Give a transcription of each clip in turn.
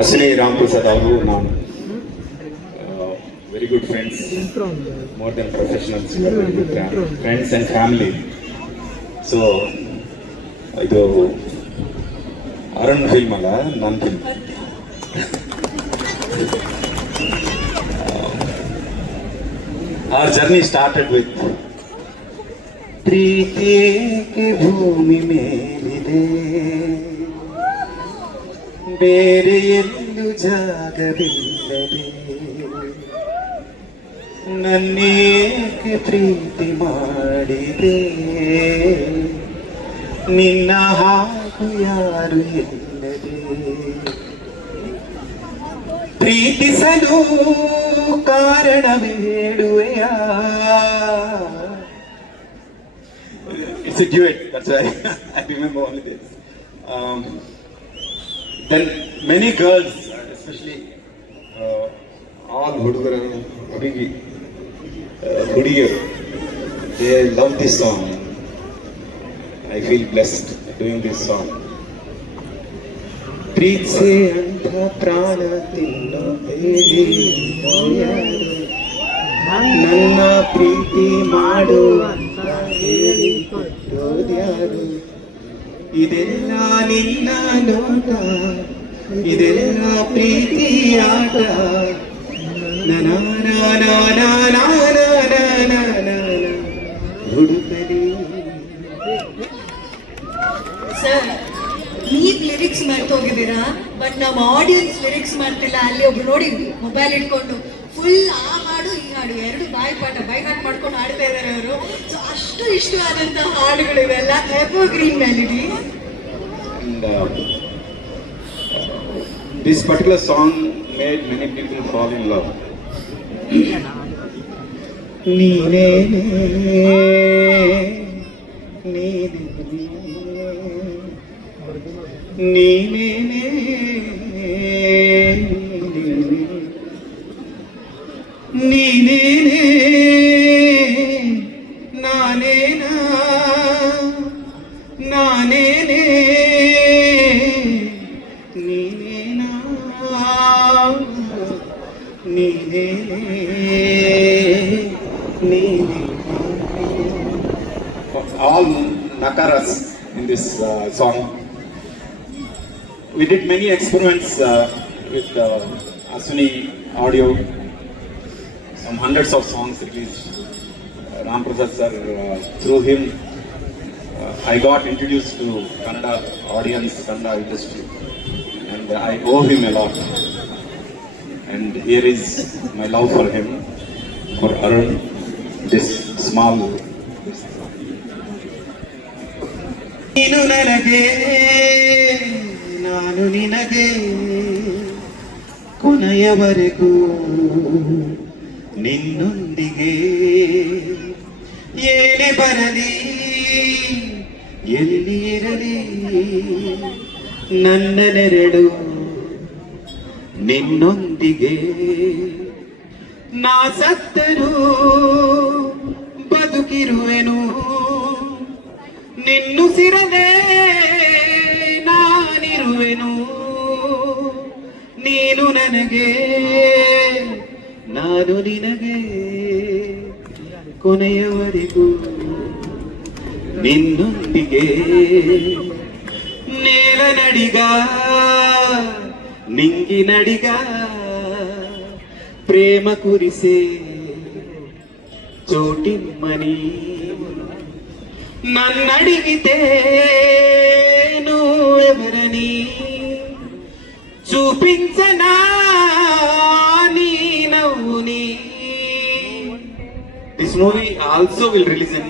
ಅಶ್ವಿನಿ ರಾಮಪ್ರಸಾದ್ ಅವರು ನಾನು very good friends, more than professionals, very good friends and family. So ಇದು Arun film ಅಲ್ಲ, ನನ್ನ film. Our journey started with ಪ್ರೀತಿಗೆ ಭೂಮಿ ಮೇಲಿದೆ, ಬೇರೆ ಎಲ್ಲೂ ಜಾಗವಿಲ್ಲದೆ, ನನ್ನೇಕೆ ಪ್ರೀತಿ ಮಾಡಿದೆ, ನಿನ್ನ ಹಾಗೂ ಯಾರು ಇಲ್ಲದೆ, ಪ್ರೀತಿಸಲು ಕಾರಣವೇ ಹೇಳುವೆಯ. It's a duet, that's why I remember only this. Then many girls, especially all hudugaru, hudigaru, they love this song. I feel blessed doing this song. ಪ್ರೀತಿಸೆ ಅಂತ ಪ್ರಾಣ ತಿನ್ನೋ ಹೇಳಿ ನನ್ನ ಪ್ರೀತಿ ಮಾಡು ಅಂತ ಹೇಳಿ ಕೊಟ್ಟೋದ್ಯಾರು, ಇದೆಲ್ಲ ನಿನ್ನ ನೋಟ, ಇದೆಲ್ಲ ಪ್ರೀತಿ ಆಟ, ಹುಡುಕಲಿ. ಸರ್, ನೀವ್ ಲಿರಿಕ್ಸ್ ಮಾಡ್ತೋಗಿದ್ದೀರಾ, ಬಟ್ ನಮ್ಮ ಆಡಿಯನ್ಸ್ ಲಿರಿಕ್ಸ್ ಮಾಡ್ತಿಲ್ಲ. ಅಲ್ಲಿ ಒಬ್ರು ನೋಡಿ ಮೊಬೈಲ್ ಇಟ್ಕೊಂಡು ಫುಲ್ ಆ ಹಾಡು ಈ ಹಾಡು ಎರಡು ಬೈ ಹಾಟ್ ಮಾಡ್ಕೊಂಡು ಹಾಡ್ತಾ ಇದ್ದಾರೆ ಅವರು. ಸೊ ಅಷ್ಟು ಇಷ್ಟವಾದಂತಹ ಹಾಡುಗಳು ಇವೆಲ್ಲ evergreen melody. This particular song made many people fall in love. ನೀನೇ ನೀನೇ ನೀನೇ ನಾನೇನಾ ನಾನೇನೇ ನೀನೇನಾ ನೀನೇ ನೀನೇ. All nakaras in this song. We did many experiments with Ashwini Audio. Some hundreds of songs released. Ram Prasad sir, through him, I got introduced to Kannada audience, Kannada industry, and I owe him a lot. And here is my love for him, for Arun, this small. ನೀನು ನನಗೆ ನಾನು ನಿನಗೆ ಕೊನೆಯವರೆಗೂ ನಿನ್ನೊಂದಿಗೆ, ಏನೇ ಬರಲಿ ಎಲ್ಲಿ ಇರಲಿ ನನ್ನ ನೆರಳು ನಿನ್ನೊಂದಿಗೆ, ನಾ ಸತ್ತರೂ ಬದುಕಿರುವೆನು ನಿನ್ನುಸಿರದೆ ನಾನಿರುವೆನು, ನೀನು ನನಗೆ ನಾನು ನಿನಗೆ ಕೊನೆಯವರೆಗೂ ನಿನ್ನೊಂದಿಗೆ. ನೇರ ನಡಿಗ ನಿಂಗಿನಡಿಗ ಪ್ರೇಮ ಕುರಿಸೆ ಚೋಟಿಮ್ಮನಿ, నన్నడిగితేను ఎవరని చూపించనా నీ నవ్వుని. This movie also will release in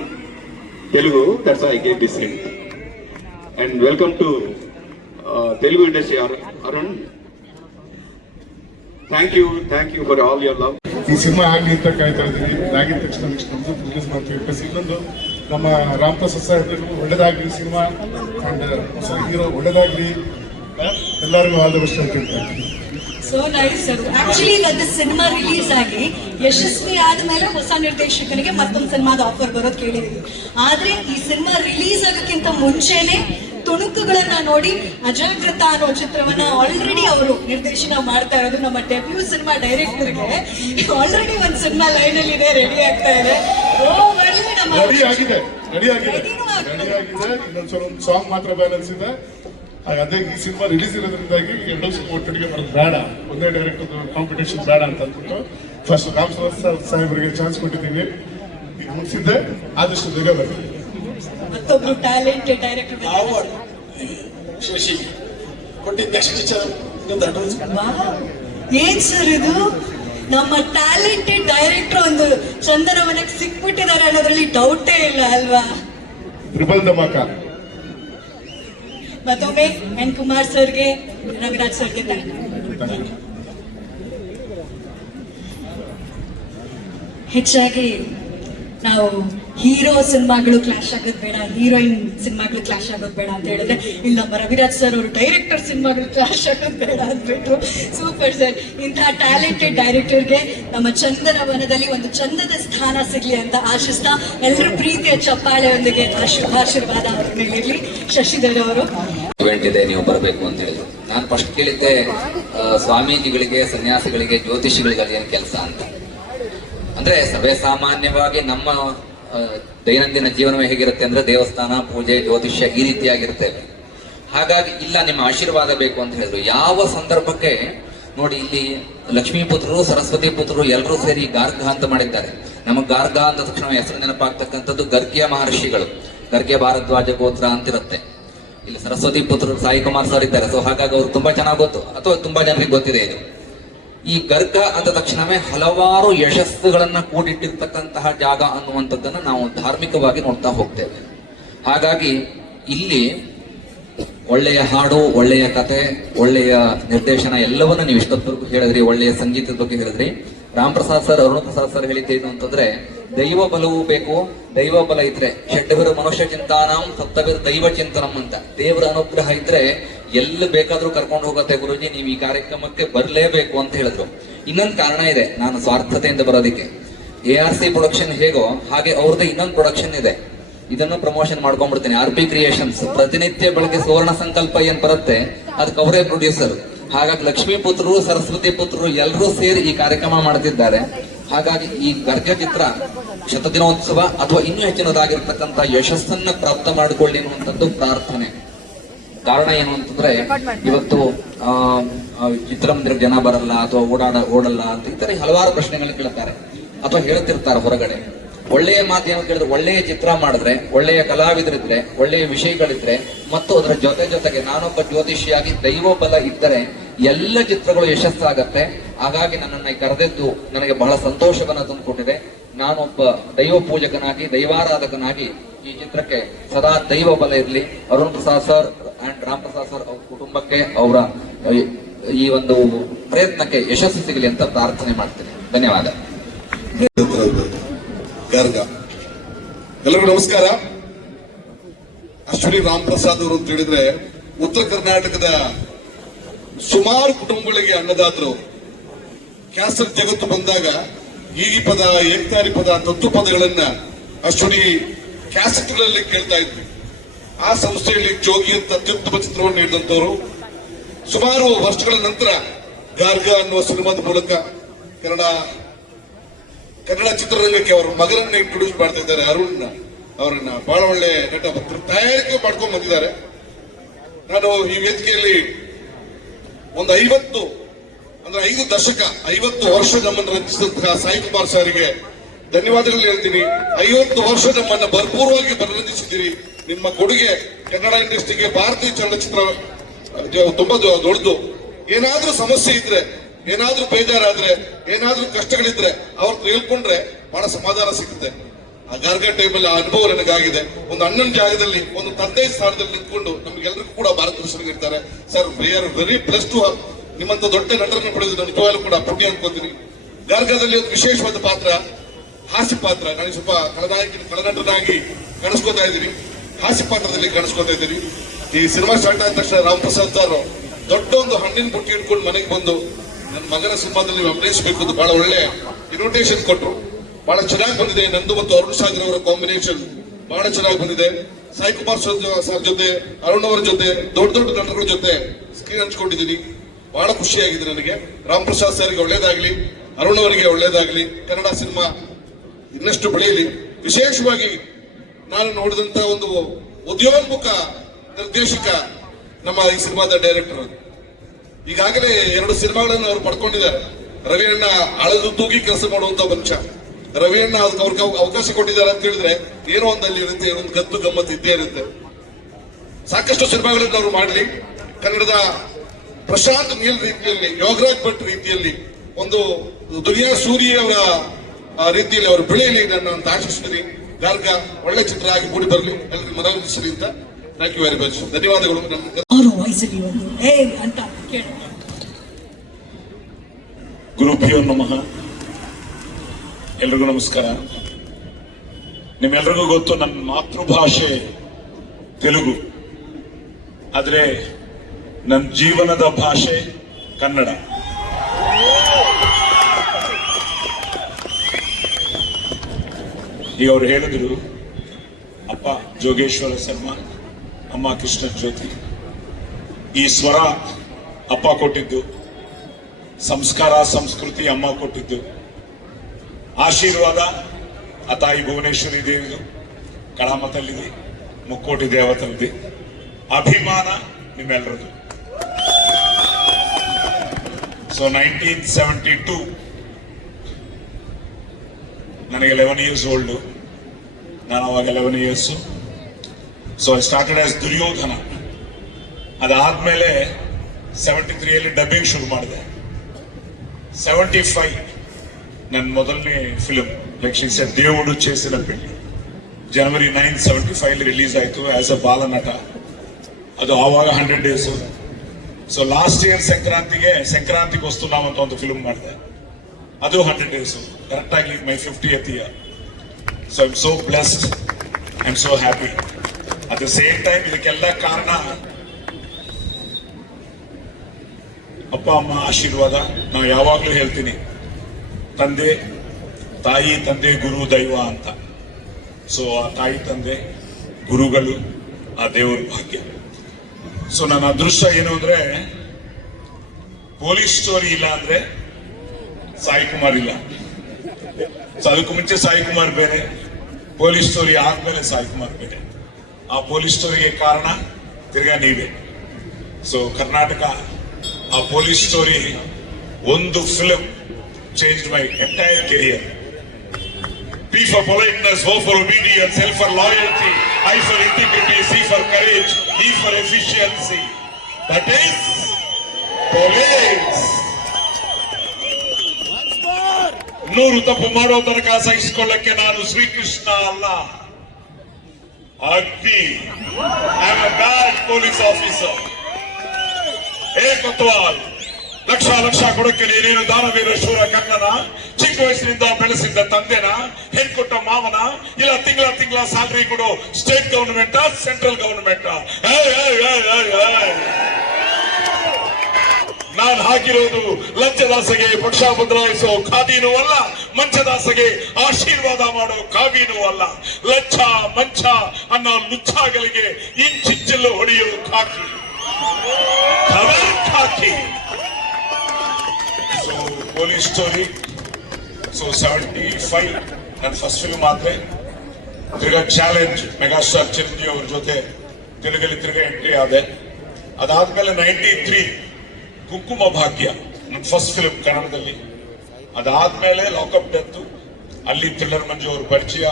Telugu, that's why I gave this hint. And welcome to Telugu industry, Arun. Thank you for all your love. ಈ ಸಿನಿಮಾ ಆಗಲಿ ಅಂತ ಕಾಯ್ತಾ ಇದ್ದೀವಿ. ಆಗಿದ ತಕ್ಷಣ ನೆಕ್ಸ್ಟ್ ನಮ್ದು ರಿಲೀಸ್ ಮಾಡ್ತೀವಿ. ಪ್ಲಸ್ ಇನ್ನೊಂದು ನಮ್ಮ ರಾಮ್ ಪ್ರಸಾದ್ ಸರ್ ಒಳ್ಳೇದಾಗಲಿ ಸಿನಿಮಾ, ಅಂಡ್ ಹೊಸ ಹೀರೋ ಒಳ್ಳೇದಾಗಲಿ, ಎಲ್ಲರಿಗೂ ಆಲ್ ದ ಬೆಸ್ಟ್ ಹೇಳ್ತೀನಿ. So nice sir. ಆಕ್ಚುಲಿ ಇವತ್ತು ಸಿನಿಮಾ ರಿಲೀಸ್ ಆಗಿ ಯಶಸ್ವಿ ಆದ್ಮೇಲೆ ಹೊಸ ನಿರ್ದೇಶಕನಿಗೆ ಮತ್ತೊಂದು ಸಿನಿಮಾದ ಆಫರ್ ಬರೋದು ಕೇಳಿದೀವಿ. ಆದ್ರೆ ಈ ಸಿನಿಮಾ ರಿಲೀಸ್ ಆಗೋಕ್ಕಿಂತ ಮುಂಚೆನೆ ತುಣುಕುಗಳನ್ನ ನೋಡಿ ಅಜಾಗ್ರತಾ ಅನ್ನೋ ಚಿತ್ರವನ್ನ ಆಲ್ರೆಡಿ ಅವರು ನಿರ್ದೇಶನ ಮಾಡ್ತಾ ಇರೋದು. ನಮ್ಮ ಡೆಬ್ಯೂ ಸಿನಿಮಾ ಡೈರೆಕ್ಟರ್ಗೆ ಆಲ್ರೆಡಿ ಒಂದು ಸಿನಿಮಾ ಲೈನ್ ಅಲ್ಲಿ ಇದೆ, ರೆಡಿ ಆಗ್ತಾ ಇದೆ. ರೆಡಿ ಆಗಿದೆ ಇನ್ನೊಂದ್ಸಲ ಒಂದು ಸಾಂಗ್ ಮಾತ್ರ ಬ್ಯಾಲೆನ್ಸ್ ಇದೆ. ಅದೇ ಈ ಸಿನಿಮಾ ರಿಲೀಸ್ ಇರೋದ್ರಿಂದಾಗಿ ಎರಡೂ ಸಿನಿಮಾ ಒಟ್ಟಿಗೆ ಬರೋದು ಬೇಡ, ಒಂದೇ ಡೈರೆಕ್ಟರ್ ಕಾಂಪಿಟೇಷನ್ ಬೇಡ ಅಂತ ಅಂದ್ಬಿಟ್ಟು ಫಸ್ಟ್ ರಾಮ್ ಸಾಹೇಬರಿಗೆ ಚಾನ್ಸ್ ಕೊಟ್ಟಿದ್ದೀವಿ. ಈಗ ಮುಗಿಸಿದ್ದೆ, ಆದಷ್ಟು ಬೇಗ ಬರ್ತದೆ. ಮತ್ತೊಬ್ರು ಟ್ಯಾಲೆಂಟೆಡ್ ಡೈರೆಕ್ಟರ್ ಶಶಿ ಕೊಟ್ಟಿದ್ದ ನೆಕ್ಸ್ಟ್ ಏನ್ ಸರ್ ಇದು? ನಮ್ಮ ಟ್ಯಾಲೆಂಟೆಡ್ ಡೈರೆಕ್ಟರ್ ಒಂದು ಚಂದನವನಕ್ಕೆ ಸಿಕ್ಬಿಟ್ಟಿದ್ದಾರೆ ಅನ್ನೋದ್ರಲ್ಲಿ ಡೌಟೇ ಇಲ್ಲ ಅಲ್ವಾ? ಟ್ರಿಬಲ್ ಧಮಾಕ. ಮತ್ತೊಮ್ಮೆ ಎನ್ ಕುಮಾರ್ ಸರ್ಗೆ, ರವಿರಾಜ್ ಸರ್ಗೆ ಹೆಚ್ಚಾಗಿ ನಾವು ಹೀರೋ ಸಿನಿಮಾಗಳು ಕ್ಲಾಶ್ ಆಗೋದು ಬೇಡ, ಹೀರೋಯಿನ್ ಸಿನಿಮಾಗಳು ಕ್ಲಾಶ್ ಆಗೋದು ಬೇಡ ಅಂತ ಹೇಳಿದ್ರೆ, ಇಲ್ಲಿ ನಮ್ಮ ರವಿರಾಜ್ ಸರ್ ಅವರು ಡೈರೆಕ್ಟರ್ ಸಿನಿಮಾಗಳು ಕ್ಲಾಶ್ ಆಗೋದು ಬೇಡ ಅಂದ್ಬಿಟ್ಟು ಸೂಪರ್ ಸರ್. ಇಂತಹ ಟ್ಯಾಲೆಂಟೆಡ್ ಡೈರೆಕ್ಟರ್ಗೆ ನಮ್ಮ ಚಂದನವನದಲ್ಲಿ ಒಂದು ಚಂದದ ಸ್ಥಾನ ಸಿಗ್ಲಿ ಅಂತ ಆಶಿಸ್ತಾ ಎಲ್ಲರ ಪ್ರೀತಿಯ ಚಪ್ಪಾಳೆಯೊಂದಿಗೆ ಶುಭಾಶೀರ್ವಾದ ಅವರ ಮೇಲಿರ್ಲಿ. ಶಶಿಧರ್ ಅವರು ಇವೆಂಟ್ ಇದೆ, ನೀವು ಬರಬೇಕು ಅಂತ ಹೇಳಿದ್ರು. ನಾನು ಫಸ್ಟ್ ಕೇಳಿದ್ದೆ ಸ್ವಾಮೀಜಿಗಳಿಗೆ, ಸನ್ಯಾಸಿಗಳಿಗೆ, ಜ್ಯೋತಿಷಿಗಳಿಗೆ ಅಲ್ಲಿ ಏನು ಕೆಲಸ ಅಂತ. ಅಂದ್ರೆ ಸಭೆ ಸಾಮಾನ್ಯವಾಗಿ ನಮ್ಮ ದೈನಂದಿನ ಜೀವನವೇ ಹೇಗಿರುತ್ತೆ ಅಂದ್ರೆ ದೇವಸ್ಥಾನ, ಪೂಜೆ, ಜ್ಯೋತಿಷ್ಯ ಈ ರೀತಿಯಾಗಿರ್ತೇವೆ. ಹಾಗಾಗಿ ಇಲ್ಲ, ನಿಮ್ಮ ಆಶೀರ್ವಾದ ಬೇಕು ಅಂತ ಹೇಳಿದ್ರು. ಯಾವ ಸಂದರ್ಭಕ್ಕೆ ನೋಡಿ, ಇಲ್ಲಿ ಲಕ್ಷ್ಮೀ ಪುತ್ರರು, ಸರಸ್ವತಿ ಪುತ್ರರು ಎಲ್ಲರೂ ಸೇರಿ ಗಾರ್ಗ ಅಂತ ಮಾಡಿದ್ದಾರೆ. ನಮಗ್ ಗಾರ್ಗ ಅಂದ ತಕ್ಷಣ ಹೆಸರು ನೆನಪಾಗ್ತಕ್ಕಂಥದ್ದು ಗರ್ಗ್ಯ ಮಹರ್ಷಿಗಳು, ಗರ್ಗ್ಯ ಭಾರದ್ವಾಜ ಗೋತ್ರ ಅಂತಿರುತ್ತೆ. ಇಲ್ಲಿ ಸರಸ್ವತಿ ಪುತ್ರರು ಸಾಯಿ ಕುಮಾರ್ ಸರ್ ಇದ್ದಾರೆ. ಸೊ ಹಾಗಾಗಿ ಅವ್ರು ತುಂಬಾ ಚೆನ್ನಾಗಿ ಗೊತ್ತು, ಅಥವಾ ತುಂಬಾ ಜನರಿಗೆ ಗೊತ್ತಿದೆ ಇದು. ಈ ಗರ್ಗ ಅಂದ ತಕ್ಷಣವೇ ಹಲವಾರು ಯಶಸ್ಸುಗಳನ್ನ ಕೂಡಿಟ್ಟಿರ್ತಕ್ಕಂತಹ ಜಾಗ ಅನ್ನುವಂಥದ್ದನ್ನ ನಾವು ಧಾರ್ಮಿಕವಾಗಿ ನೋಡ್ತಾ ಹೋಗ್ತೇವೆ. ಹಾಗಾಗಿ ಇಲ್ಲಿ ಒಳ್ಳೆಯ ಹಾಡು, ಒಳ್ಳೆಯ ಕತೆ, ಒಳ್ಳೆಯ ನಿರ್ದೇಶನ ಎಲ್ಲವನ್ನ ನೀವು ಇಷ್ಟೊತ್ತವರೆಗೂ ಹೇಳಿದ್ರಿ. ಒಳ್ಳೆಯ ಸಂಗೀತದ ಬಗ್ಗೆ ಹೇಳಿದ್ರಿ. ರಾಮ್ ಪ್ರಸಾದ್ ಸರ್, ಅರುಣ್ ಪ್ರಸಾದ್ ಸರ್ ಹೇಳಿದ್ದೇನು ಅಂತಂದ್ರೆ, ದೈವ ಬಲವೂ ಬೇಕು. ದೈವ ಬಲ ಇದ್ರೆ ಷಡ್ವಿರ ಮನುಷ್ಯ ಚಿಂತಾನಂ ಸಪ್ತವಿರ ದೈವ ಚಿಂತನಂ ಅಂತ. ದೇವರ ಅನುಗ್ರಹ ಇದ್ರೆ ಎಲ್ಲಿ ಬೇಕಾದ್ರೂ ಕರ್ಕೊಂಡು ಹೋಗುತ್ತೆ ಗುರುಜಿ, ನೀವು ಈ ಕಾರ್ಯಕ್ರಮಕ್ಕೆ ಬರಲೇಬೇಕು ಅಂತ ಹೇಳಿದ್ರು. ಇನ್ನೊಂದು ಕಾರಣ ಇದೆ, ನಾನು ಸ್ವಾರ್ಥತೆಯಿಂದ ಬರೋದಿಕ್ಕೆ. ARC ಪ್ರೊಡಕ್ಷನ್ ಹೇಗೋ ಹಾಗೆ ಅವ್ರದ್ದು ಇನ್ನೊಂದು ಪ್ರೊಡಕ್ಷನ್ ಇದೆ, ಇದನ್ನು ಪ್ರಮೋಷನ್ ಮಾಡ್ಕೊಂಡ್ಬಿಡ್ತೀನಿ. RP ಕ್ರಿಯೇಷನ್ಸ್, ಪ್ರತಿನಿತ್ಯ ಬೆಳಗ್ಗೆ ಸುವರ್ಣ ಸಂಕಲ್ಪ ಏನ್ ಬರುತ್ತೆ ಅದಕ್ಕೆ ಅವರೇ ಪ್ರೊಡ್ಯೂಸರ್. ಹಾಗಾಗಿ ಲಕ್ಷ್ಮೀ ಪುತ್ರರು, ಸರಸ್ವತಿ ಪುತ್ರರು ಎಲ್ಲರೂ ಸೇರಿ ಈ ಕಾರ್ಯಕ್ರಮ ಮಾಡ್ತಿದ್ದಾರೆ. ಹಾಗಾಗಿ ಈ ಗರ್ಗ ಚಿತ್ರ ಶತದಿನೋತ್ಸವ ಅಥವಾ ಇನ್ನೂ ಹೆಚ್ಚಿನದಾಗಿರ್ತಕ್ಕಂಥ ಯಶಸ್ಸನ್ನ ಪ್ರಾಪ್ತ ಮಾಡಿಕೊಳ್ಳಿ ಅನ್ನುವಂಥದ್ದು ಪ್ರಾರ್ಥನೆ. ಕಾರಣ ಏನು ಅಂತಂದ್ರೆ, ಇವತ್ತು ಚಿತ್ರಮಂದಿರಕ್ಕೆ ಜನ ಬರಲ್ಲ ಅಥವಾ ಓಡಲ್ಲ ಅಂತ ಇತರ ಹಲವಾರು ಪ್ರಶ್ನೆಗಳನ್ನ ಕೇಳ್ತಾರೆ ಅಥವಾ ಹೇಳ್ತಿರ್ತಾರೆ ಹೊರಗಡೆ. ಒಳ್ಳೆಯ ಮಾತು ಏನು ಕೇಳಿದ್ರೆ, ಒಳ್ಳೆಯ ಚಿತ್ರ ಮಾಡಿದ್ರೆ, ಒಳ್ಳೆಯ ಕಲಾವಿದರಿದ್ರೆ, ಒಳ್ಳೆಯ ವಿಷಯಗಳಿದ್ರೆ, ಮತ್ತು ಅದರ ಜೊತೆಗೆ ನಾನೊಬ್ಬ ಜ್ಯೋತಿಷಿಯಾಗಿ ದೈವ ಬಲ ಇದ್ದರೆ ಎಲ್ಲ ಚಿತ್ರಗಳು ಯಶಸ್ಸಾಗತ್ತೆ. ಹಾಗಾಗಿ ನನ್ನನ್ನು ಕರೆದದ್ದು ನನಗೆ ಬಹಳ ಸಂತೋಷವನ್ನ ತಂದುಕೊಟ್ಟಿದೆ. ನಾನೊಬ್ಬ ದೈವ ಪೂಜಕನಾಗಿ, ದೈವಾರಾಧಕನಾಗಿ ಈ ಚಿತ್ರಕ್ಕೆ ಸದಾ ದೈವ ಬಲ ಇರಲಿ. Arun Prasad sir and Ram Prasad sir ಅವ್ರ ಕುಟುಂಬಕ್ಕೆ, ಅವರ ಈ ಒಂದು ಪ್ರಯತ್ನಕ್ಕೆ ಯಶಸ್ಸು ಸಿಗಲಿ ಅಂತ ಪ್ರಾರ್ಥನೆ ಮಾಡ್ತೀನಿ. ಧನ್ಯವಾದ. ಗರ್ಗ ಎಲ್ಲರಿಗೂ ನಮಸ್ಕಾರ. ಅಶ್ವಿನಿ ರಾಮ್ ಪ್ರಸಾದ್ ಅವರು ಅಂತ ಹೇಳಿದ್ರೆ ಉತ್ತರ ಕರ್ನಾಟಕದ ಸುಮಾರು ಕುಟುಂಬಗಳಿಗೆ ಅನ್ನದಾತರು. ಕ್ಯಾನ್ಸರ್ ಜಗತ್ತು ಬಂದಾಗ ಈ ಪದ, ಏಕತಾರಿ ಪದ, ತತ್ವ ಪದಗಳನ್ನ ಅಶ್ವಿನಿ ಕ್ಯಾಸೆಟ್ಗಳಲ್ಲಿ ಕೇಳ್ತಾ ಇದ್ವಿ. ಆ ಸಂಸ್ಥೆಯಲ್ಲಿ ಜೋಗಿ ಅಂತ ಅತ್ಯುತ್ತಮ ಚಿತ್ರವನ್ನು ನೀಡಿದಂತವರು. ಸುಮಾರು ವರ್ಷಗಳ ನಂತರ ಗಾರ್ಗ ಅನ್ನುವ ಸಿನಿಮಾದ ಮೂಲಕ ಕನ್ನಡ ಚಿತ್ರರಂಗಕ್ಕೆ ಅವರ ಮಗನನ್ನ ಇಂಟ್ರೊಡ್ಯೂಸ್ ಮಾಡ್ತಾ ಇದ್ದಾರೆ. ಅರುಣ್ ಅವರನ್ನ ಬಹಳ ಒಳ್ಳೆ ನಟ ತಯಾರಿಕೆ ಮಾಡ್ಕೊಂಡು ಬಂದಿದ್ದಾರೆ. ನಾನು ಈ ವೇದಿಕೆಯಲ್ಲಿ ಒಂದು 5 ದಶಕ 50 ವರ್ಷ ನಮ್ಮನ್ನು ರಂಜಿಸಿದಂತಹ ಸಾಯಿ ಕುಮಾರ್ ಸಾರಿಗೆ ಧನ್ಯವಾದಗಳು ಹೇಳ್ತೀನಿ. 50 ವರ್ಷ ನಮ್ಮನ್ನ ಭರ್ಪೂರವಾಗಿ ಮನರಂಜಿಸಿದ್ದೀರಿ. ನಿಮ್ಮ ಕೊಡುಗೆ ಕನ್ನಡ ಇಂಡಸ್ಟ್ರಿಗೆ, ಭಾರತೀಯ ಚಲನಚಿತ್ರ ತುಂಬಾ ದೊಡ್ಡದು. ಏನಾದ್ರೂ ಸಮಸ್ಯೆ ಇದ್ರೆ, ಏನಾದ್ರೂ ಬೇಜಾರಾದ್ರೆ, ಏನಾದ್ರೂ ಕಷ್ಟಗಳಿದ್ರೆ ಅವ್ರ ಹೇಳ್ಕೊಂಡ್ರೆ ಬಹಳ ಸಮಾಧಾನ ಸಿಗುತ್ತೆ. ಆ ಗಾರ್ಗ ಟೈಮಲ್ಲಿ ಆ ಅನುಭವ ನನಗಾಗಿದೆ. ಒಂದು ಅಣ್ಣನ ಜಾಗದಲ್ಲಿ, ಒಂದು ತಂದೆ ಸ್ಥಾನದಲ್ಲಿ ನಿಂತ್ಕೊಂಡು ನಮಗೆಲ್ಲರಿಗೂ ಕೂಡ ಮಾರ್ಗದರ್ಶನ ಇರ್ತಾರೆ. Sir, we are very blessed to have ನಿಮ್ಮಂತ ದೊಡ್ಡ ನಟರನ್ನು ಪಡೆದು ನಿಜವಾಗ್ಲೂ ಕೂಡ ಪುಣ್ಯ ಅನ್ಕೋತೀನಿ. ಗಾರ್ಗದಲ್ಲಿ ಒಂದು ವಿಶೇಷವಾದ ಪಾತ್ರ, ಹಾಸ್ಯ ಪಾತ್ರ. ನಾನು ಸ್ವಲ್ಪ ಕಳನಟನಾಗಿ ಕಾಣಿಸ್ಕೋತಾ ಇದ್ದೀನಿ, ಹಾಸ್ಯ ಪಾತ್ರದಲ್ಲಿ ಕಾಣಿಸ್ಕೋತಾ ಇದ್ದೀನಿ. ಈ ಸಿನಿಮಾ ಸ್ಟಾರ್ಟ್ ಆದ ತಕ್ಷಣ ರಾಮ್ ಪ್ರಸಾದ್ ಸರ್ ದೊಡ್ಡ ಒಂದು ಹಣ್ಣಿನ ಬುಟ್ಟಿ ಇಟ್ಕೊಂಡು ಮನೆಗೆ ಬಂದು ನನ್ನ ಮಗನ ಸಿನಿಮಾದಲ್ಲಿ ಅಭಿನಯಿಸಬೇಕು ಅಂತ ಬಹಳ ಒಳ್ಳೆ ಇನ್ವಿಟೇಷನ್ ಕೊಟ್ಟರು. ಬಹಳ ಚೆನ್ನಾಗಿ ಬಂದಿದೆ. ನಂದು ಮತ್ತು ಅರುಣ್ ಸಾಗರ್ ಅವರ ಕಾಂಬಿನೇಷನ್ ಬಹಳ ಚೆನ್ನಾಗಿ ಬಂದಿದೆ. ಸಾಯಿ ಕುಮಾರ್ ಸರ್ ಜೊತೆ, ಅರುಣ್ ಅವರ ಜೊತೆ, ದೊಡ್ಡ ದೊಡ್ಡ ನಟರ ಜೊತೆ ಸ್ಕ್ರೀನ್ ಹಂಚ್ಕೊಂಡಿದ್ದೀನಿ. ಬಹಳ ಖುಷಿಯಾಗಿದೆ ನನಗೆ. ರಾಮ್ ಪ್ರಸಾದ್ ಸರ್ಗೆ ಒಳ್ಳೇದಾಗ್ಲಿ, ಅರುಣ್ ಅವರಿಗೆ ಒಳ್ಳೇದಾಗ್ಲಿ, ಕನ್ನಡ ಸಿನಿಮಾ ಇನ್ನಷ್ಟು ಬೆಳೆಯಲಿ. ವಿಶೇಷವಾಗಿ ನಾನು ನೋಡಿದಂತ ಒಂದು ಉದ್ಯೋನ್ಮುಖ ನಿರ್ದೇಶಕ ನಮ್ಮ ಈ ಸಿನಿಮಾದ ಡೈರೆಕ್ಟರ್. ಈಗಾಗಲೇ 2 ಸಿನಿಮಾಗಳನ್ನು ಅವರು ಪಡ್ಕೊಂಡಿದ್ದಾರೆ. ರವಿಯಣ್ಣ ಅಳೆದು ತೂಗಿ ಕೆಲಸ ಮಾಡುವಂತ ಮನುಷ್ಯ. ರವಿಯಣ್ಣ ಅದಕ್ಕೆ ಅವ್ರಿಗೆ ಅವಕಾಶ ಕೊಟ್ಟಿದ್ದಾರೆ ಅಂತ ಹೇಳಿದ್ರೆ ಏನೋ ಒಂದಲ್ಲಿ ಇರುತ್ತೆ, ಒಂದು ಗತ್ತು ಗಮ್ಮತ್ತು ಇದ್ದೇ ಇರುತ್ತೆ. ಸಾಕಷ್ಟು ಸಿನಿಮಾಗಳನ್ನು ಅವರು ಮಾಡಲಿ. ಕನ್ನಡದ ಪ್ರಶಾಂತ್ ನೀಲ್ ರೀತಿಯಲ್ಲಿ, ಯೋಗರಾಜ್ ಭಟ್ ರೀತಿಯಲ್ಲಿ, ಒಂದು ದುನಿಯಾ ಸೂರಿ ಅವರ ರೀತಿಯಲ್ಲಿ ಅವರು ಬೆಳೆಯಲಿ ಅಂತ ಆಶಿಸ್ತೀನಿ. ಗಾರ್ಗ ಒಳ್ಳೆ ಚಿತ್ರ ಆಗಿ ಮೂಡಿ ಬರಲಿ, ಎಲ್ಲರಿಗೂ ಮನರಂಜಿಸಲಿ ಅಂತ. Thank you very much. ಧನ್ಯವಾದಗಳು. ಅವರು ವಯಸ್ಸಲ್ಲಿ ಒಂದು ಹೇ ಅಂತ ಕೇಳಿ. ಗುರುಭ್ಯೋ ನಮಃ. ಎಲ್ರಿಗೂ ನಮಸ್ಕಾರ. ನಿಮ್ಮೆಲ್ರಿಗೂ ಗೊತ್ತು ನನ್ನ ಮಾತೃಭಾಷೆ ತೆಲುಗು, ಆದ್ರೆ ನನ್ನ ಜೀವನದ ಭಾಷೆ ಕನ್ನಡ. ಈಗ ಅವ್ರು ಹೇಳಿದ್ರು, ಅಪ್ಪ ಜೋಗೇಶ್ವರ ಶರ್ಮಾ, ಅಮ್ಮ ಕೃಷ್ಣ ಜ್ಯೋತಿ. ಈ ಸ್ವರ ಅಪ್ಪ ಕೊಟ್ಟಿದ್ದು, ಸಂಸ್ಕಾರ ಸಂಸ್ಕೃತಿ ಅಮ್ಮ ಕೊಟ್ಟಿದ್ದು, ಆಶೀರ್ವಾದ ಆ ತಾಯಿ ಭುವನೇಶ್ವರಿ ದೇವಿದು, ಕಳಾಮತಲ್ಲಿದೆ, ಮುಕ್ಕೋಟಿ ದೇವತಲ್ಲಿದೆ, ಅಭಿಮಾನ ನಿಮ್ಮೆಲ್ಲರದು. ಸೊ 1972 ನನಗೆ 11 years ಓಲ್ಡ್. ನಾನು ಅವಾಗ 11 years. So I started as Duryodhana. ಅದಾದ್ಮೇಲೆ 73 ಡಬ್ಬಿಂಗ್ ಶುರು ಮಾಡಿದೆ. 75 ನನ್ನ ಮೊದಲನೇ ಫಿಲ್ಮ್ ಲಕ್ಷಿಸ దేవుడు చేసిన పెళ్లి January 9, 75 ರಿಲೀಸ್ ಆಯಿತು ಆಸ್ ಅ ಬಾಲನಟ. ಅದು ಆವಾಗ 100 days. ಸೊ ಲಾಸ್ಟ್ ಇಯರ್ ಸಂಕ್ರಾಂತಿಗೆ ವಸ್ತುನಾಮ್ ಅಂತ ಒಂದು ಫಿಲ್ಮ್ ಮಾಡಿದೆ, ಅದು 100 days. ಕರೆಕ್ಟ್ ಆಗಿ ಮೈ 50th year. So I am so blessed, I am so happy. At the same time ಇದಕ್ಕೆಲ್ಲ ಕಾರಣ ಅಪ್ಪ ಅಮ್ಮ ಆಶೀರ್ವಾದ. ನಾವು ಯಾವಾಗಲೂ ಹೇಳ್ತೀನಿ, ತಂದೆ ತಾಯಿ, ತಂದೆ ಗುರು ದೈವ ಅಂತ. ಸೊ ಆ ತಾಯಿ ತಂದೆ ಗುರುಗಳು ಆ ದೇವರ ಭಾಗ್ಯ. ಸೊ ನನ್ನ ಅದೃಷ್ಟ ಏನು ಅಂದ್ರೆ, ಪೊಲೀಸ್ ಸ್ಟೋರಿ ಇಲ್ಲ ಅಂದ್ರೆ ಸಾಯಿ ಕುಮಾರ್ ಇಲ್ಲ. ಸೊ ಅದಕ್ಕೂ ಮುಂಚೆ ಸಾಯಿ ಕುಮಾರ್ ಬೇರೆ, ಪೊಲೀಸ್ ಸ್ಟೋರಿ ಆದ್ಮೇಲೆ ಸಾಯಿ ಕುಮಾರ್ ಬೇರೆ. ಆ ಪೊಲೀಸ್ ಸ್ಟೋರಿಗೆ ಕಾರಣ ತಿರ್ಗಾ ನೀವೇ. ಸೊ ಕರ್ನಾಟಕ ಆ ಪೊಲೀಸ್ ಸ್ಟೋರಿ ಒಂದು film changed my entire career. P for politeness, O for obedience, L for loyalty, I for integrity, C for courage, E for efficiency. That is police. ನೂರು ತಪ್ಪು ಮಾಡೋ ತನಕ ಸಹಿಸಿಕೊಳ್ಳಕ್ಕೆ ನಾನು ಶ್ರೀಕೃಷ್ಣ ಅಲ್ಲ, Agni. I am a bad police officer. ಏಕತ್ವಾಲ್ ಲಕ್ಷ ಕೊಡಕ್ಕೆ ನೀನೇನು ದಾನವೀರ ಶೂರ ಕರ್ಣನ? ಚಿಕ್ಕ ವಯಸ್ಸಿನಿಂದ ಬೆಳೆಸಿದ್ದ ತಂದೆನ? ಹೆಣ್ಕೊಟ್ಟ ಮಾವನ? ಇಲ್ಲ ತಿಂಗಳ ಸ್ಯಾಲರಿ ಕೊಡೋ ಸ್ಟೇಟ್ ಗವರ್ನಮೆಂಟ್, ಸೆಂಟ್ರಲ್ ಗವರ್ನಮೆಂಟ್? ನಾನು ಹಾಕಿರೋದು ಲಂಚದಾಸೆಗೆ ಪಕ್ಷ ಬದಲಾಯಿಸೋ ಖಾದಿನೂ ಅಲ್ಲ, ಮಂಚದಾಸೆಗೆ ಆಶೀರ್ವಾದ ಮಾಡೋ ಕಾವಿನೂ ಅಲ್ಲ. ಲಂಚ ಮಂಚ ಅನ್ನೋ ಲುಚ್ಚಾಗಳಿಗೆ ಇಂಚಿಂಚಲು ಹೊಡೆಯೋ ಖಾಕಿ, ಖಾಕಿ. So police story. ಸೊ 75 ನನ್ನ ಫಸ್ಟ್ ಫಿಲ್ಮ್ ಆದ್ರೆ, ತಿರ್ಗಾ ಚಾಲೆಂಜ್ ಮೆಗಾಸ್ಟಾರ್ ಚಿರಂಜೀವಿ ಅವ್ರ ಜೊತೆ ತೆಲುಗಲ್ಲಿ ತಿರ್ಗಾ ಎಂಟ್ರಿ ಆದೆ. ಅದಾದ್ಮೇಲೆ 93 ಕುಂಕುಮ ಭಾಗ್ಯ ನನ್ನ ಫಸ್ಟ್ ಫಿಲ್ಮ್ ಕನ್ನಡದಲ್ಲಿ. ಅದಾದ್ಮೇಲೆ ಲಾಕಪ್ ಡೆತ್, ಅಲ್ಲಿ ಥ್ರಿಲ್ಲರ್ ಮಂಜು ಅವ್ರ ಪರಿಚಯ.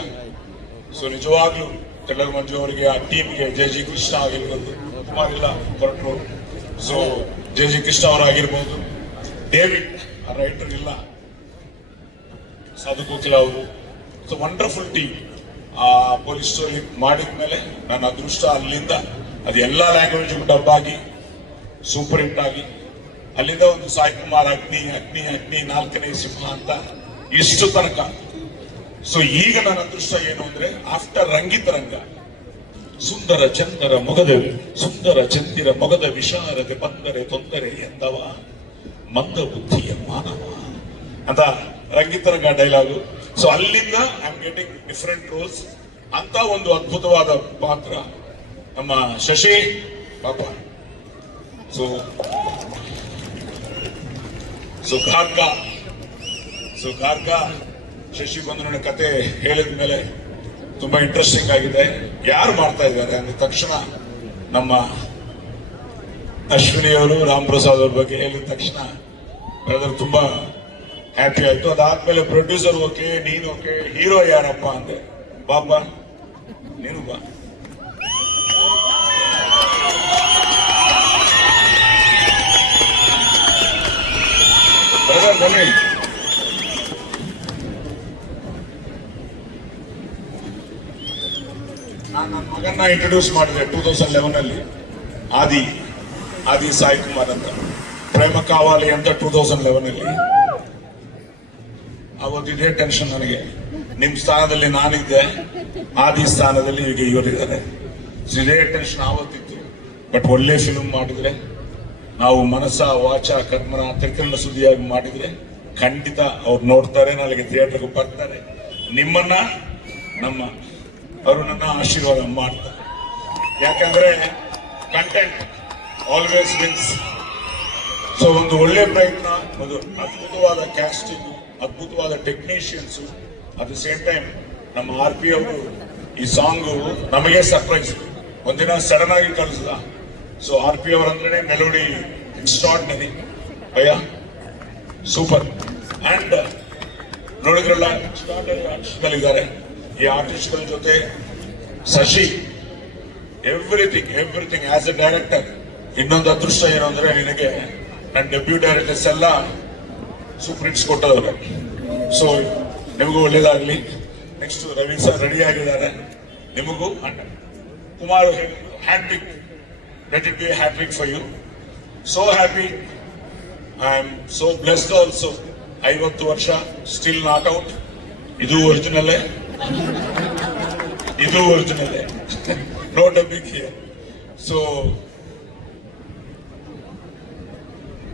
ಸೊ ನಿಜವಾಗ್ಲೂ ಥ್ರಿಲ್ಲರ್ ಮಂಜು ಅವರಿಗೆ, ಆ ಟೀಮ್ಗೆ, ಜೆ ಕೃಷ್ಣ ಆಗಿರ್ಬೋದು, ಕುಮಾರಿಲ್ಲ ಹೊರಟರು. ಸೊ ಜೆ ಕೃಷ್ಣ ಅವರಾಗಿರ್ಬೋದು, ಡೇವಿಡ್ ಆ ರೈಟರ್ ಇಲ್ಲ, ಸಾಧು ಕೋಕಿಲ ಅವರು. So wonderful team. ಆ ಪೊಲೀಸ್ ಸ್ಟೋರಿ ಮಾಡಿದ್ಮೇಲೆ ನನ್ನ ಅದೃಷ್ಟ ಅಲ್ಲಿಂದ ಅದು ಎಲ್ಲ ಲ್ಯಾಂಗ್ವೇಜ್ ಡಬ್ ಆಗಿ ಸೂಪರ್ ಹಿಟ್ ಆಗಿ, ಅಲ್ಲಿಂದ ಒಂದು ಸಾಯಿ ಕುಮಾರ್ ಅಗ್ನಿ 4ನೇ ಸಿಂಹ ಅಂತ ಇಷ್ಟು ತನಕ. ಸೊ ಈಗ ನನ್ನ ಅದೃಷ್ಟ ಏನು ಅಂದ್ರೆ, ಆಫ್ಟರ್ ರಂಗಿತ ರಂಗ, ಸುಂದರ ಚಂದರ ಮೊಗದ ವಿಶಾರದೆ ಬಂದರೆ ತೊಂದರೆ ಎಂದವ ಮಂದ ಬುದ್ಧಿಯ ಮಾನವ ಅಂತ ರಂಗಿತರಂಗ ಡೈಲಾಗು. ಸೊ ಅಲ್ಲಿಂದ I am getting different roles. ಅಂತ ಒಂದು ಅದ್ಭುತವಾದ ಪಾತ್ರ ನಮ್ಮ ಶಶಿ ಪಾಪ. ಗಾರ್ಗ ಶಶಿ ಬಂಧುನ ಕತೆ ಹೇಳಿದ ಮೇಲೆ ತುಂಬಾ ಇಂಟ್ರೆಸ್ಟಿಂಗ್ ಆಗಿದೆ. ಯಾರು ಮಾಡ್ತಾ ಇದ್ದಾರೆ ಅಂದ ತಕ್ಷಣ ನಮ್ಮ ಅಶ್ವಿನಿ ಅವರು ರಾಮ್ ಪ್ರಸಾದ್ ಅವ್ರ ಬಗ್ಗೆ ಹೇಳಿದ ತಕ್ಷಣ ಬ್ರದರ್ ತುಂಬಾ ಹ್ಯಾಪಿ ಆಯ್ತು. ಅದಾದ್ಮೇಲೆ ಪ್ರೊಡ್ಯೂಸರ್ ಓಕೆ, ನೀನು ಓಕೆ, ಹೀರೋ ಯಾರಪ್ಪ ಅಂದೆ. ಬಾಪ ನೀನು ಬಾ. ಬ್ರದರ್ ಬನ್ನಿ. ನಾನು ನನ್ನ ಮಗನ್ನ ಇಂಟ್ರೊಡ್ಯೂಸ್ ಮಾಡಿದೆ 2011 ಅಲ್ಲಿ. ಆದಿ ಸಾಯಿ ಕುಮಾರ್ ಅಂತ, ಪ್ರೇಮ ಕಾವಾಲಿ ಅಂತ 2011 ಅಲ್ಲಿ. ಅವತ್ತು ಇದೇ ಟೆನ್ಷನ್ ನನಗೆ. ನಿಮ್ ಸ್ಥಾನದಲ್ಲಿ ನಾನಿದ್ದೆ, ಆದಿ ಸ್ಥಾನದಲ್ಲಿ ಈಗ ಇವರಿದ್ದಾರೆ. ಇದೇ ಟೆನ್ಷನ್ ಆವತ್ತಿತ್ತು. ಬಟ್ ಒಳ್ಳೆ ಫಿಲ್ಮ್ ಮಾಡಿದ್ರೆ, ನಾವು ಮನಸ್ಸ ವಾಚ ಕರ್ಮನ ತ್ರಿಕರಣ ಸುದ್ದಿಯಾಗಿ ಮಾಡಿದ್ರೆ ಖಂಡಿತ ಅವ್ರು ನೋಡ್ತಾರೆ, ನಾಳೆಗೆ ಥಿಯೇಟರ್ಗೆ ಬರ್ತಾರೆ. ನಿಮ್ಮನ್ನ ಅವರು ನನ್ನ ಆಶೀರ್ವಾದ ಮಾಡ್ತಾರೆ. ಯಾಕಂದ್ರೆ ಕಂಟೆಂಟ್ ಆಲ್ವೇಸ್ ವಿನ್ಸ್. ಸೊ ಒಂದು ಒಳ್ಳೆ ಪ್ರಯತ್ನ, ಒಂದು ಅದ್ಭುತವಾದ ಕ್ಯಾಸ್ಟಿಂಗ್, ಅದ್ಭುತವಾದ technicians. At the same time ನಮ್ಮ RP ಅವರು ಈ ಸಾಂಗು ನಮಗೆ ಸರ್ಪ್ರೈಸ್. ಒಂದಿನ ಸಡನ್ ಆಗಿ ಕಳಿಸಿದ. ಸೊ RP ಅವರಂದ್ರೆ ಮೆಲೋಡಿ ಎಕ್ಸ್ಟ್ರಾರ್ಡಿನರಿ ಭಯ, ಸೂಪರ್. ಅಂಡ್ ನೋಡಿದ್ರಲ್ಲ, ಆರ್ಟಿಸ್ಟ್ಗಳಿದ್ದಾರೆ. ಈ ಆರ್ಟಿಸ್ಟ್ಗಳ ಜೊತೆ Shashi everything as a director. ಇನ್ನೊಂದು ಅದೃಷ್ಟ ಏನು ಅಂದ್ರೆ, ನಿನಗೆ ನನ್ನ ಡೆಬ್ಯೂ ಡೈರೆಕ್ಟರ್ಸ್ ಎಲ್ಲ ಸೂಪರ್ ಹಿಟ್ಸ್ ಕೊಟ್ಟವ್ರೆ. ಸೊ ನಿಮಗೂ ಒಳ್ಳೇದಾಗ್ಲಿ. ನೆಕ್ಸ್ಟ್ ರವಿ ಸರ್ ರೆಡಿ ಆಗಿದ್ದಾರೆ. ನಿಮಗೂ Kumar hat-trick, let it be hat-trick for you. So happy. I am so blessed also. 50 ವರ್ಷ ಸ್ಟಿಲ್ ನಾಟ್ ಔಟ್. ಇದು ಒರಿಜಿನಲ್ಲೇ, ನೋ ಡಬ್ಬಿಂಗ್ ಹಿಯರ್. ಸೊ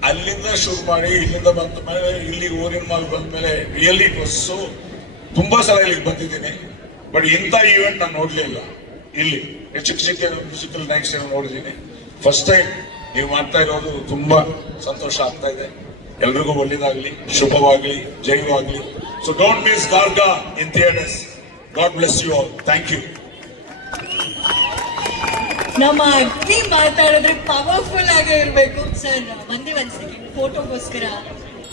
ಅಲ್ಲಿಂದ ಶುರು ಮಾಡಿ ಇಲ್ಲಿಂದ ಬಂದ ಮೇಲೆ ಇಲ್ಲಿ ಊರಿನ ಮಾಲ್ ಬಂದ ಮೇಲೆ ರಿಯಲಿ ಇಟ್ ವಾಸ್ ಸೋ. ತುಂಬಾ ಸಲ ಇಲ್ಲಿಗೆ ಬಂದಿದ್ದೀನಿ, ಬಟ್ ಇಂಥ ಈವೆಂಟ್ ನಾನು ನೋಡ್ಲಿಲ್ಲ. ಇಲ್ಲಿ ಚಿಕ್ಕ ಮ್ಯೂಸಿಕಲ್ ನೈಟ್ಸ್ ನೋಡಿದ್ದೀನಿ. ಫಸ್ಟ್ ಟೈಮ್ ನೀವು ಮಾಡ್ತಾ ಇರೋದು ತುಂಬಾ ಸಂತೋಷ ಆಗ್ತಾ ಇದೆ. ಎಲ್ರಿಗೂ ಒಳ್ಳೇದಾಗ್ಲಿ, ಶುಭವಾಗ್ಲಿ, ಜಯವಾಗ್ಲಿ. So don't miss Garga in theatres. God bless you all. Thank you. ನಮ್ಮ ಅಗ್ನಿ ಮಾತಾಡಿದ್ರೆ ಪವರ್ಫುಲ್ ಆಗೇ ಇರ್ಬೇಕು ಸರ್. ಒಂದೇ ಒಂದ್ ಸೆಕೆಂಡ್ ಫೋಟೋಗೋಸ್ಕರ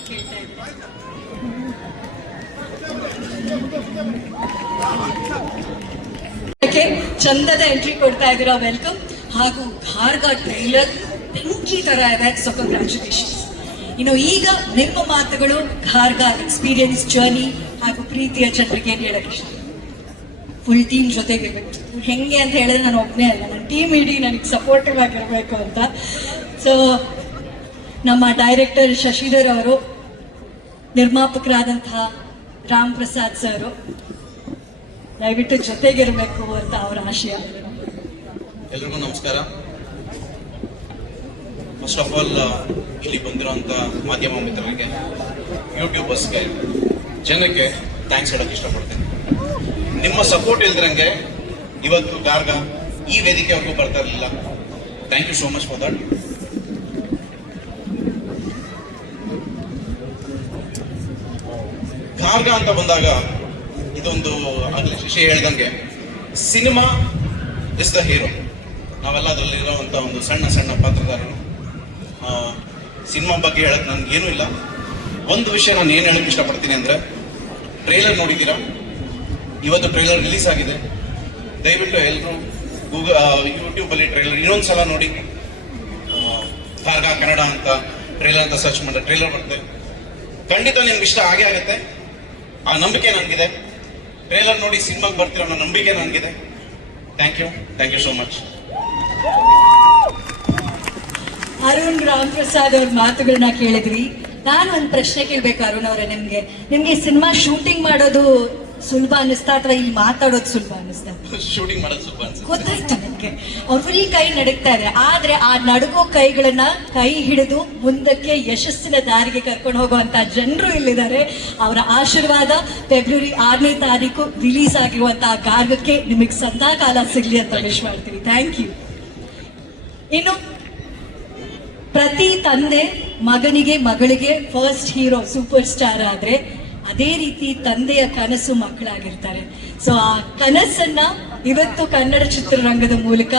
ಕೇಳ್ತಾ ಇದ್ದೀನಿ. ಚಂದದ ಎಂಟ್ರಿ ಕೊಡ್ತಾ ಇದ್ದೀರಾ, ವೆಲ್ಕಮ್. ಹಾಗೂ ಗಾರ್ಗ ಟ್ರೈಲರ್ ಬೆಂಕಿ ತರ ಇದೆ. So congratulations. ಇನ್ನು ಈಗ ನಿಮ್ಮ ಮಾತುಗಳು, ಗಾರ್ಗ ಎಕ್ಸ್ಪೀರಿಯನ್ಸ್, ಜರ್ನಿ ಹಾಗೂ ಪ್ರೀತಿಯ ಚಂದ್ರಿಕೆ ಏನ್ ಹೇಳಕ್ ಇಷ್ಟ? ಫುಲ್ ಟೀಮ್ ಜೊತೆಗಿರ್ಬೇಕು. ಹೆಂಗೆ ಅಂತ ಹೇಳಿದ್ರೆ ನಾನು ಒಬ್ಬನೇ ಅಲ್ಲ, ನನ್ನ ಟೀಮ್ ಇಡೀ ನನಗೆ ಸಪೋರ್ಟಿವ್ ಆಗಿರ್ಬೇಕು ಅಂತ. ಸೊ ನಮ್ಮ ಡೈರೆಕ್ಟರ್ ಶಶಿಧರ್ ಅವರು, ನಿರ್ಮಾಪಕರಾದಂತಹ ರಾಮ್ ಪ್ರಸಾದ್ ಸರ್ ದಯವಿಟ್ಟು ಜೊತೆಗಿರ್ಬೇಕು ಅಂತ ಅವರ ಆಶಯ. ಎಲ್ರಿಗೂ ನಮಸ್ಕಾರ. ಫಸ್ಟ್ ಆಫ್ ಆಲ್ ಇಲ್ಲಿ ಬಂದಿರೋಂಥ ಮಾಧ್ಯಮ ಮಿತ್ರರಿಗೆ, ಯೂಟ್ಯೂಬರ್ಸ್ಗೆ, ಜನಕ್ಕೆ ಥ್ಯಾಂಕ್ಸ್ ಹೇಳೋಕ್ಕೆ ಇಷ್ಟಪಡ್ತೀನಿ. ನಿಮ್ಮ ಸಪೋರ್ಟ್ ಇಲ್ದಿರಂಗೆ ಇವತ್ತು ಗಾರ್ಗ ಈ ವೇದಿಕೆವರೆಗೂ ಬರ್ತಾ ಇರಲಿಲ್ಲ. Thank you so much for that. Garga ಅಂತ ಬಂದಾಗ ಇದೊಂದು ಆಗಲೇ ಶಶಿ ಹೇಳ್ದಂಗೆ ಸಿನಿಮಾ ಇಸ್ ದ ಹೀರೋ. ನಾವೆಲ್ಲ ಅದರಲ್ಲಿರೋವಂಥ ಒಂದು ಸಣ್ಣ ಸಣ್ಣ ಪಾತ್ರಧಾರರು. ಸಿನಿಮಾ ಬಗ್ಗೆ ಹೇಳಕ್ ನನ್ಗೆ ಏನೂ ಇಲ್ಲ. ಒಂದು ವಿಷಯ ನಾನು ಏನು ಹೇಳಕ್ ಇಷ್ಟಪಡ್ತೀನಿ ಅಂದರೆ, ಟ್ರೈಲರ್ ನೋಡಿದ್ದೀರಾ? ಇವತ್ತು ಟ್ರೈಲರ್ ರಿಲೀಸ್ ಆಗಿದೆ. ದಯವಿಟ್ಟು ಎಲ್ಲರೂ ಯೂಟ್ಯೂಬಲ್ಲಿ ಟ್ರೈಲರ್ ಇನ್ನೊಂದ್ಸಲ ನೋಡಿ. ಗಾರ್ಗ ಕನ್ನಡ ಅಂತ ಟ್ರೈಲರ್ ಅಂತ ಸರ್ಚ್ ಮಾಡಿದ್ರೆ ಟ್ರೈಲರ್ ಬರುತ್ತೆ. ಖಂಡಿತ ನಿಮ್ಗೆ ಇಷ್ಟ ಆಗೇ ಆಗುತ್ತೆ. ಆ ನಂಬಿಕೆ ನನಗಿದೆ. ಟ್ರೈಲರ್ ನೋಡಿ ಸಿನಿಮಾಗೆ ಬರ್ತಿರೋ ಅನ್ನೋ ನಂಬಿಕೆ ನನಗಿದೆ. Thank you so much. Arun Ram Prasad ಅವ್ರ ಮಾತುಗಳನ್ನ ಕೇಳಿದ್ವಿ. ನಾನು ಒಂದು ಪ್ರಶ್ನೆ ಕೇಳ್ಬೇಕು ಅರುಣ್ ಅವರೇ, ನಿಮ್ಗೆ ಸಿನಿಮಾ ಶೂಟಿಂಗ್ ಮಾಡೋದು ಸುಲಭ ಅನಿಸ್ತಾ ಅಥವಾ ಇಲ್ಲಿ ಮಾತಾಡೋದು ಸುಲಭ ಅನಿಸ್ತಾ? ಶೂಟಿಂಗ್ ಮಾಡೋದು ಸುಲಭ ಅನ್ಸುತ್ತೆ. ಗೊತ್ತಾಯ್ತು. ಮಾಡೋದಕ್ಕೆ. ಅವ್ರ ಫುಲ್ ಕೈ ನಡುಗ್ತಾ ಇದೆ, ಆದ್ರೆ ಆ ನಡುಗೋ ಕೈಗಳನ್ನ ಕೈ ಹಿಡಿದು ಮುಂದಕ್ಕೆ ಯಶಸ್ಸಿನ ದಾರಿಗೆ ಕರ್ಕೊಂಡು ಹೋಗುವಂತ ಜನರು ಇಲ್ಲಿದ್ದಾರೆ. ಅವರ ಆಶೀರ್ವಾದ ಫೆಬ್ರವರಿ 6ನೇ ತಾರೀಕು ರಿಲೀಸ್ ಆಗಿರುವಂತಹ ಗಾರ್ಗಕ್ಕೆ ನಿಮಗೆ ಸದಾ ಕಾಲ ಸಿಗ್ಲಿ ಅಂತ ವಿಶ್ ಮಾಡ್ತೀವಿ. Thank you. ಇನ್ನು ಪ್ರತಿ ತಂದೆ ಮಗನಿಗೆ ಮಗಳಿಗೆ ಫಸ್ಟ್ ಹೀರೋ ಸೂಪರ್ ಸ್ಟಾರ್ ಆದ್ರೆ ಅದೇ ರೀತಿ ತಂದೆಯ ಕನಸು ಮಕ್ಕಳಾಗಿರ್ತಾರೆ. ಸೊ ಆ ಕನಸನ್ನ ಇವತ್ತು ಕನ್ನಡ ಚಿತ್ರರಂಗದ ಮೂಲಕ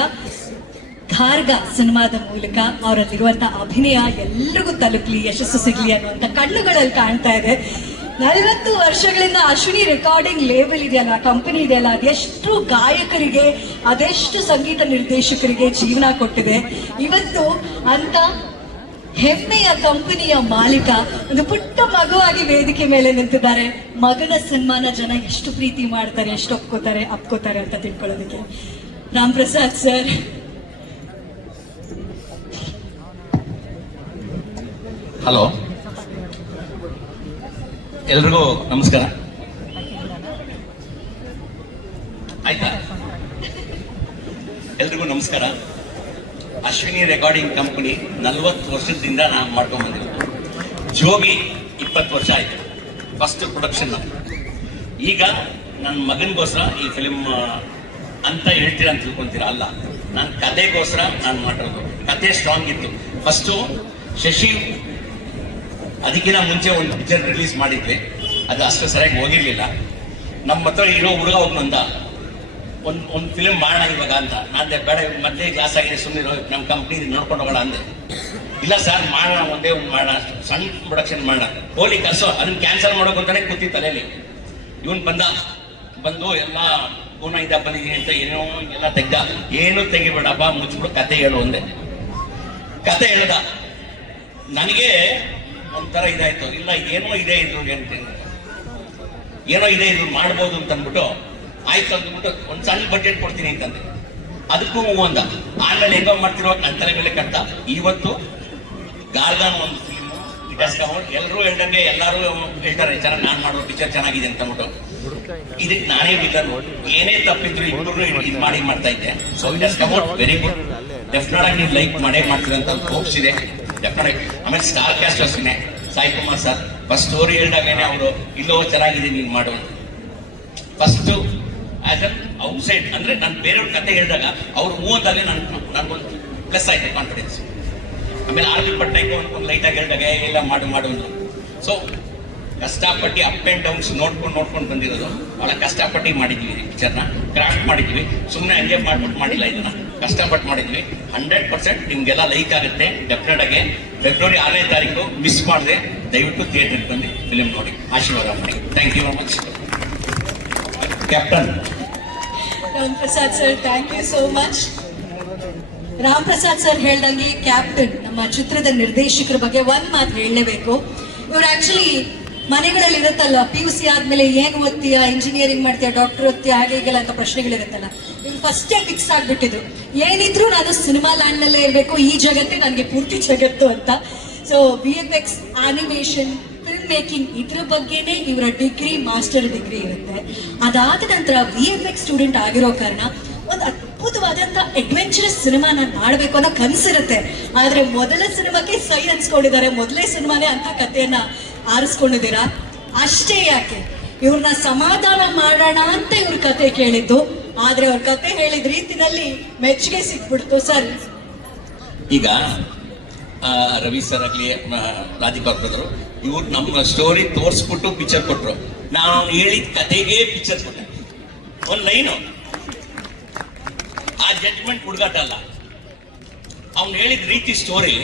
ಗಾರ್ಗ ಸಿನಿಮಾದ ಮೂಲಕ ಅವರಲ್ಲಿರುವಂತಹ ಅಭಿನಯ ಎಲ್ರಿಗೂ ತಲುಪಲಿ, ಯಶಸ್ಸು ಸಿಗ್ಲಿ ಅನ್ನುವಂಥ ಕಣ್ಣುಗಳಲ್ಲಿ ಕಾಣ್ತಾ ಇದೆ. 40 ವರ್ಷಗಳಿಂದ ಅಶ್ವಿನಿ ರೆಕಾರ್ಡಿಂಗ್ ಲೇಬಲ್ ಇದೆಯಲ್ಲ, ಕಂಪನಿ ಇದೆಯಲ್ಲ, ಅದೆಷ್ಟು ಗಾಯಕರಿಗೆ, ಅದೆಷ್ಟು ಸಂಗೀತ ನಿರ್ದೇಶಕರಿಗೆ ಜೀವನ ಕೊಟ್ಟಿದೆ. ಇವತ್ತು ಅಂತ ಹೆಮ್ಮೆಯ ಕಂಪನಿಯ ಮಾಲೀಕ ಒಂದು ಪುಟ್ಟ ಮಗುವಾಗಿ ವೇದಿಕೆ ಮೇಲೆ ನಿಂತಿದ್ದಾರೆ. ಮಗನ ಸನ್ಮಾನ ಜನ ಎಷ್ಟು ಪ್ರೀತಿ ಮಾಡ್ತಾರೆ, ಎಷ್ಟು ಅಪ್ಕೋತಾರೆ ಅಂತ ತಿಳ್ಕೊಳ್ಳೋದಕ್ಕೆ ರಾಮ್ ಪ್ರಸಾದ್ ಸರ್. ಹಲೋ, ಎಲ್ರಿಗೂ ನಮಸ್ಕಾರ. ಆಯ್ತಾ? ಎಲ್ರಿಗೂ ನಮಸ್ಕಾರ. ಅಶ್ವಿನಿ ರೆಕಾರ್ಡಿಂಗ್ ಕಂಪನಿ 40 ವರ್ಷದಿಂದ ನಾನು ಮಾಡ್ಕೊಂಡು ಬಂದಿರೋದು. ಜೋಗಿ 20 ವರ್ಷ ಆಯ್ತು, ಫಸ್ಟ್ ಪ್ರೊಡಕ್ಷನ್. ಈಗ ನನ್ನ ಮಗನಿಗೋಸ್ಕರ ಈ ಫಿಲ್ಮ್ ಅಂತ ಹೇಳ್ತೀರಾ ಅಂತ ತಿಳ್ಕೊಂತೀರಾ, ಅಲ್ಲ, ನನ್ನ ಕತೆಗೋಸ್ಕರ ನಾನು ಮಾಡಿರೋದು. ಕತೆ ಸ್ಟ್ರಾಂಗ್ ಇತ್ತು. ಫಸ್ಟು ಶಶಿ ಅದಕ್ಕಿಂತ ಮುಂಚೆ ಒಂದು ಪಿಕ್ಚರ್ ರಿಲೀಸ್ ಮಾಡಿದ್ವಿ, ಅದು ಅಷ್ಟು ಸರಿಯಾಗಿ ಹೋಗಿರ್ಲಿಲ್ಲ. ನಮ್ಮ ಹತ್ರ ಇರೋ ಹುಡುಗ ಒಬ್ಬನಂದ ಒಂದು ಫಿಲ್ಮ್ ಮಾಡೋಣ ಇವಾಗ ಅಂತ. ನಾನು ಬೇಡ, ಮೊದಲೇ ಜಾಸ್ತಿ ಆಗಿದೆ, ಸುಮ್ಮನೆ ನಮ್ಮ ಕಂಪ್ನಿ ನೋಡ್ಕೊಂಡು ಹೋಗೋಣ ಅಂದೆ. ಇಲ್ಲ ಸರ್, ಮಾಡೋಣ, ಒಂದೇ ಒಂದು ಮಾಡೋಣ, ಸಣ್ಣ ಪ್ರೊಡಕ್ಷನ್ ಮಾಡೋಣ. ಹೋಲಿ ಕಸೋ ಅದನ್ನ ಕ್ಯಾನ್ಸಲ್ ಮಾಡೋಕೆ ಅಂತಾನೆ ಕೂತಿ ತಲೆಯಲ್ಲಿ. ಇವನು ಬಂದು ಎಲ್ಲ ಪೂನ ಇದ್ದ ಬಂದಿದ್ದೀನಿ ಅಂತ ಏನೋ ಎಲ್ಲ ತೆಗ್ದ. ಏನು ತೆಗಿಬೇಡಪ್ಪ, ಮುಚ್ಚಿಬಿಡು, ಕತೆ ಹೇಳು ಒಂದೇ. ಕತೆ ಹೇಳ್ದ. ನನಗೆ ಒಂಥರ ಇದಾಯ್ತು. ಇಲ್ಲ, ಏನೋ ಇದೆ ಇದ್ರಿಗೆ ಅಂತ, ಏನೋ ಇದೆ ಇದ್ರು ಮಾಡ್ಬೋದು ಅಂತ ಅಂದ್ಬಿಟ್ಟು ಆಯ್ತು ಅಂದ್ಬಿಟ್ಟು ಒಂದು ಸಣ್ಣ ಬಡ್ಜೆಟ್ ಕೊಡ್ತೀನಿ ಅಂತಂದ್ರೆ ಅದಕ್ಕೂ ಅಂದ. ಆಮೇಲೆ ಹೆಂಗೋ ಮಾಡ್ತಿರೋ ನನ್ನ ತಲೆ ಮೇಲೆ ಕಟ್ಟ. ಇವತ್ತು ಗಾರ್ಗನ್ ಒಂದು film it has come out. ಎಲ್ಲರೂ ಹೇಳ್ದಂಗೆ ಎಲ್ಲರೂ ಹೇಳ್ತಾರೆ ಚೆನ್ನಾಗಿ, ನಾನು ಮಾಡೋ ಪಿಕ್ಚರ್ ಚೆನ್ನಾಗಿದೆ ಅಂತ ಅಂದ್ಬಿಟ್ಟು. ಇದಕ್ಕೆ ನಾನೇ ವಿಲನ್, ಏನೇ ತಪ್ಪಿದ್ರು ಇಬ್ಬರು ಇದು ಮಾಡ್ತಾ ಇದ್ದೆ. So it has come out very good. Definite ಆಗಿ ನೀವು ಲೈಕ್ ಮಾಡ್ತೀರಿ ಅಂತ ಹೋಪ್ಸ್ ಇದೆ. ಡೆಫಿನೆಟ್ ಆಗಿ. ಆಮೇಲೆ ಸ್ಟಾರ್ ಕ್ಯಾಸ್ಟ್ ಅಷ್ಟೇ, Sai Kumar sir first story ಹೇಳಿದಾಗೇನೆ ಅವರು ಇಲ್ಲೋ ಚೆನ್ನಾಗಿದೆ ನೀನು ಮಾಡುವ ಫಸ್ಟ್ ಆಸ್ ಅನ್ ಔಟ್ಸೈಡ್, ಅಂದ್ರೆ ನಾನು ಬೇರೆಯವ್ರ ಕತೆ ಹೇಳಿದಾಗ ಅವ್ರು ಮೂವತ್ತಲ್ಲಿ ನನ್ಗೊಂದು ಪ್ಲಸ್ ಆಯ್ತು ಕಾನ್ಫಿಡೆನ್ಸ್. ಆಮೇಲೆ ಆರ್ತಿ ಪಟ್ನಾಯ್ಕ ಒಂದು ಲೈಟಾಗಿ ಹೇಳಿದಾಗ ಎಲ್ಲ ಮಾಡುವುದು. ಸೊ ಕಷ್ಟಪಟ್ಟು ಅಪ್ ಆ್ಯಂಡ್ ಡೌನ್ಸ್ ನೋಡ್ಕೊಂಡು ಬಂದಿರೋದು. ಭಾಳ ಕಷ್ಟಪಟ್ಟು ಮಾಡಿದ್ವಿ ಪಿಕ್ಚರ್ನ, ಕ್ರಾಫ್ಟ್ ಮಾಡಿದ್ವಿ. ಸುಮ್ಮನೆ ಹಂಗೆ ಮಾಡ್ಬಿಟ್ಟು ಮಾಡಿಲ್ಲ, ಇದನ್ನ ಕಷ್ಟಪಟ್ಟು ಮಾಡಿದ್ವಿ. 100% ನಿಮ್ಗೆಲ್ಲ ಲೈಕ್ ಆಗುತ್ತೆ. ಡೆಫಿನೆಟ್ ಆಗಿ ಫೆಬ್ರವರಿ 6ನೇ ತಾರೀಕು ಮಿಸ್ ಮಾಡಿದೆ. ದಯವಿಟ್ಟು ಥಿಯೇಟರ್ಗೆ ಬಂದು ಫಿಲಿಮ್ ನೋಡಿ ಆಶೀರ್ವಾದ ಮಾಡಿ. Thank you very much. Captain Ram Prasad sir, thank you so much. Ram Prasad sir ಹೇಳ್ದಂಗೆ ಕ್ಯಾಪ್ಟನ್ ನಮ್ಮ ಚಿತ್ರದ ನಿರ್ದೇಶಕರ ಬಗ್ಗೆ ಒಂದ್ ಮಾತು ಹೇಳಲೇಬೇಕು. ಇವ್ರು ಆಕ್ಚುಲಿ ಮನೆಗಳಲ್ಲಿ ಇರುತ್ತಲ್ಲ, PUC ಆದ್ಮೇಲೆ ಏನ್ ಓದ್ತೀಯಾ, ಇಂಜಿನಿಯರಿಂಗ್ ಮಾಡ್ತೀಯಾ, ಡಾಕ್ಟರ್ ಓದ್ತೀಯಾ, ಹಾಗೆ ಹೀಗೆಲ್ಲ ಅಂತ ಪ್ರಶ್ನೆಗಳಿರುತ್ತಲ್ಲ. ಇವ್ರು ಫಸ್ಟೇ ಫಿಕ್ಸ್ ಆಗ್ಬಿಟ್ಟಿದ್ರು, ಏನಿದ್ರು ನಾನು ಸಿನಿಮಾ ಲ್ಯಾಂಡ್ ನಲ್ಲೇ ಇರಬೇಕು, ಈ ಜಗತ್ತೇ ನನಗೆ ಪೂರ್ತಿ ಜಗತ್ತು ಅಂತ. So VFX, animation, film making ಇದ್ರ ಬಗ್ಗೆನೇ ಇವರ ಡಿಗ್ರಿ, ಮಾಸ್ಟರ್ ಡಿಗ್ರಿ ಇರುತ್ತೆ. ಅದಾದ ನಂತರ VFX ಸ್ಟೂಡೆಂಟ್ ಆಗಿರೋ ಕಾರಣ ಒಂದು ಅದ್ಭುತವಾದಂತ ಅಡ್ವೆಂಚರಸ್ ಸಿನಿಮಾ ನಾನು ಮಾಡಬೇಕು ಅನ್ನೋ ಕನಸಿರುತ್ತೆ. ಆದ್ರೆ ಮೊದಲ ಸಿನಿಮಾಕ್ಕೆ ಸೈ ಅನ್ಸ್ಕೊಂಡಿದ್ದಾರೆ, ಮೊದಲೇ ಸಿನಿಮಾನೇ ಅಂತ ಕಥೆಯನ್ನ ಆರಿಸ್ಕೊಂಡಿದ್ದೀರಾ. ಅಷ್ಟೇ ಯಾಕೆ, ಇವ್ರನ್ನ ಸಮಾಧಾನ ಮಾಡೋಣ ಅಂತ ಇವ್ರ ಕತೆ ಕೇಳಿದ್ದು, ಆದ್ರೆ ಅವ್ರ ಕತೆ ಹೇಳಿದ ರೀತಿನಲ್ಲಿ ಮೆಚ್ಚುಗೆ ಸಿಕ್ಬಿಡ್ತು ಸರ್. ಈಗ ರವಿ ಸರ್ ಆಗ್ಲಿ, ರಾಧಿಕಾ ಬ್ರದರು, ಇವ್ರು ನಮ್ಮ ಸ್ಟೋರಿ ತೋರಿಸ್ಬಿಟ್ಟು ಪಿಕ್ಚರ್ ಕೊಟ್ರು. ನಾವು ಹೇಳಿದ ಕತೆಗೆ ಪಿಕ್ಚರ್ ಕೊಟ್ಟೆ. ಒಂದು ಲೈನು, ಆ ಜಡ್ಜ್ಮೆಂಟ್ ಹುಡುಗಾಟ ಅಲ್ಲ. ಅವ್ನು ಹೇಳಿದ ರೀತಿ ಸ್ಟೋರಿ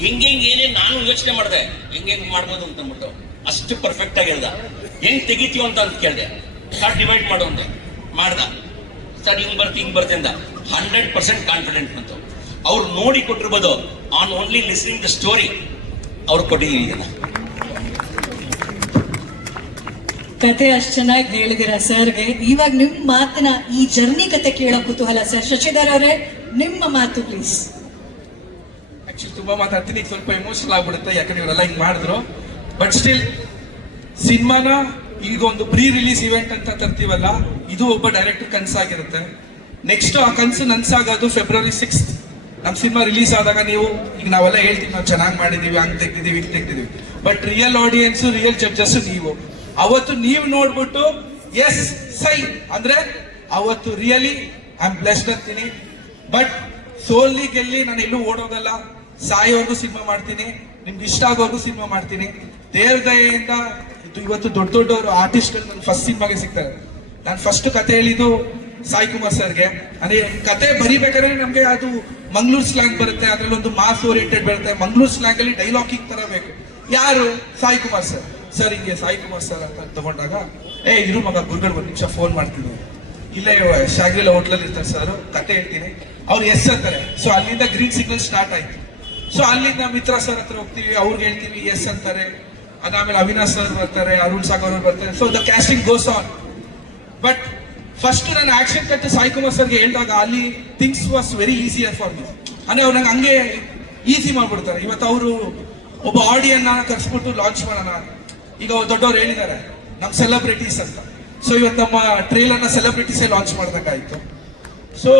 ಹೆಂಗೆ ಏನೇ ನಾನು ಯೋಚನೆ ಮಾಡಿದೆ, ಹೆಂಗೆ ಮಾಡ್ಬೋದು ಅಂತ ಅಂದ್ಬಿಟ್ಟು ಅಷ್ಟು ಪರ್ಫೆಕ್ಟ್ ಆಗಿ ಹೇಳ್ದ. ಹೆಂಗ್ ತೆಗಿತೀವ ಅಂತ ಕೇಳಿದೆ. ಸರ್ ಡಿವೈಡ್ ಮಾಡು ಅಂದೆ, ಮಾಡ್ದ. ಸರ್ ಹಿಂಗ್ ಬರ್ತೆ ಅಂದ. 100% ಕಾನ್ಫಿಡೆಂಟ್ ಬಂತು. ಅವ್ರು ನೋಡಿ ಕೊಟ್ಟಿರ್ಬೋದು, on only listening the story ಅವ್ರು ಕೊಟ್ಟಿದ್ದೀನಿ ಇದನ್ನ. ಕತೆ ಅಷ್ಟು ಚೆನ್ನಾಗಿ ಹೇಳಿದಿರಾ ಸರ್ಗೆ. ಇವಾಗ ನಿಮ್ಮ ಮಾತನ್ನ, ಈ ಜರ್ನಿ ಕತೆ ಕೇಳೋ ಕುತೂಹಲ ಸರ್. ಶಶಿಧರ್ ಅವರೇ, ನಿಮ್ಮ ಮಾತು ಪ್ಲೀಸ್. ಆಕ್ಚುಲಿ ತುಂಬಾ ಮಾತಾಡ್ತೀನಿ, ಈಗ ಸ್ವಲ್ಪ ಎಮೋಷನಲ್ ಆಗ್ಬಿಡುತ್ತೆ, ಯಾಕಂದ್ರೆ ಇವರೆಲ್ಲ ಹಿಂಗ್ ಮಾಡಿದ್ರು. ಬಟ್ ಸ್ಟಿಲ್ ಸಿನಿಮಾನ ಈಗ ಒಂದು ಪ್ರೀ ರಿಲೀಸ್ ಇವೆಂಟ್ ಅಂತ ತರ್ತೀವಲ್ಲ, ಇದು ಒಬ್ಬ ಡೈರೆಕ್ಟರ್ ಕನಸಾಗಿರುತ್ತೆ. ನೆಕ್ಸ್ಟ್ ಆ ಕನಸು ನನ್ಸಾಗೋದು ಫೆಬ್ರವರಿ 6 ನಮ್ಮ ಸಿನಿಮಾ ರಿಲೀಸ್ ಆದಾಗ ನೀವು ಈಗ ನಾವೆಲ್ಲ ಹೇಳ್ತೀವಿ ನಾವು ಚೆನ್ನಾಗಿ ಮಾಡಿದೀವಿ, ಹಂಗೆ ತೆಗ್ದಿದೀವಿ, ಹಿಂಗೆ ತೆಗ್ದಿದೀವಿ, but real audience, real judges ನೀವು. ಅವತ್ತು ನೀವು ನೋಡ್ಬಿಟ್ಟು ಎಸ್ ಸೈ ಅಂದ್ರೆ ಅವತ್ತು ರಿಯಲಿ ಐ ಆಮ್ ಬ್ಲೆಸ್ಡ್ ಅಂತೀನಿ. ಬಟ್ ಸೋಲಿ ಗೆಲ್ಲಿ ನಾನು ಎಲ್ಲೂ ಓಡೋಗಲ್ಲ, ಸಾಯೋರ್ಗು ಸಿನಿಮಾ ಮಾಡ್ತೀನಿ, ನಿಮ್ಗೆ ಇಷ್ಟ ಆಗೋರ್ಗು ಸಿನಿಮಾ ಮಾಡ್ತೀನಿ. ದೇವ್ರ ದಯೆಯಿಂದ ಇವತ್ತು ದೊಡ್ಡ ದೊಡ್ಡವರು ಆರ್ಟಿಸ್ಟ್ಗಳು ನನ್ನ ಫಸ್ಟ್ ಸಿನಿಮಾಗೆ ಸಿಗ್ತಾರೆ. ನಾನು ಫಸ್ಟ್ ಕತೆ ಹೇಳಿದ್ದು ಸಾಯಿ ಕುಮಾರ್ ಸರ್ಗೆ. ಅದೇ ಕತೆ ಬರಿಬೇಕಾದ್ರೆ ನಮ್ಗೆ ಅದು ಮಂಗ್ಳೂರ್ ಸ್ಲ್ಯಾಂಗ್ ಬರುತ್ತೆ, ಅದ್ರಲ್ಲಿ ಒಂದು ಮಾಸ್ ಓರಿಯೆಂಟೆಡ್ ಬರುತ್ತೆ. ಮಂಗ್ಳೂರ್ ಸ್ಲ್ಯಾಂಗ್ ಅಲ್ಲಿ ಡೈಲಾಗಿಂಗ್ ತರ ಬೇಕು. ಯಾರು? ಸಾಯಿ ಕುಮಾರ್ ಸರ್ ಹಿಂಗೆ ಸಾಯಿ ಕುಮಾರ್ ಸರ್ ಅಂತ ತಗೊಂಡಾಗ ಇರು ಮಗ ಗುರುಗಳು ಒಂದು ನಿಮಿಷ ಫೋನ್ ಮಾಡ್ತೀನಿ, ಇಲ್ಲೇ ಶಾಗ್ರಿಲ ಹೋಟ್ಲಲ್ಲಿ ಇರ್ತಾರೆ ಸರ್, ಕತೆ ಹೇಳ್ತೀನಿ. ಅವ್ರು ಎಸ್ ಅಂತಾರೆ. ಸೊ ಅಲ್ಲಿಂದ ಗ್ರೀನ್ ಸಿಗ್ನಲ್ ಸ್ಟಾರ್ಟ್ ಆಯ್ತು. ಸೊ ಅಲ್ಲಿಂದ ಮಿತ್ರ ಸರ್ ಹತ್ರ ಹೋಗ್ತೀವಿ, ಅವ್ರಿಗೆ ಹೇಳ್ತೀವಿ, ಎಸ್ ಅಂತಾರೆ. ಅದಾದ್ಮೇಲೆ ಅವಿನಾಶ್ ಸರ್ ಬರ್ತಾರೆ, ಅರುಣ್ ಸಾಗರ್ ಅವ್ರು ಬರ್ತಾರೆ. So the casting goes on. But first ನಾನು ಆಕ್ಷನ್ ಕಟ್ ಸಾಯಿ ಕುಮಾರ್ ಸರ್ಗೆ ಹೇಳಿದಾಗ ಅಲ್ಲಿ things was very easier for me. ಅಂದ್ರೆ ಅವ್ರು ನಂಗೆ ಹಂಗೆ ಈಸಿ ಮಾಡ್ಬಿಡ್ತಾರೆ. ಇವತ್ತು ಅವರು ಒಬ್ಬ ಆಡಿಯನ್ನ ಕರ್ಸ್ಬಿಟ್ಟು ಲಾಂಚ್ ಮಾಡೋಣ. ಈಗ ದೊಡ್ಡವ್ರು ಹೇಳಿದ್ದಾರೆ ನಮ್ಮ ಸೆಲೆಬ್ರಿಟೀಸ್ ಅಂತ. ಸೊ ಇವತ್ತು ನಮ್ಮ ಟ್ರೇಲರ್ನ ಸೆಲೆಬ್ರಿಟೀಸೇ ಲಾಂಚ್ ಮಾಡ್ದಂಗಾಯ್ತು. ಸೊ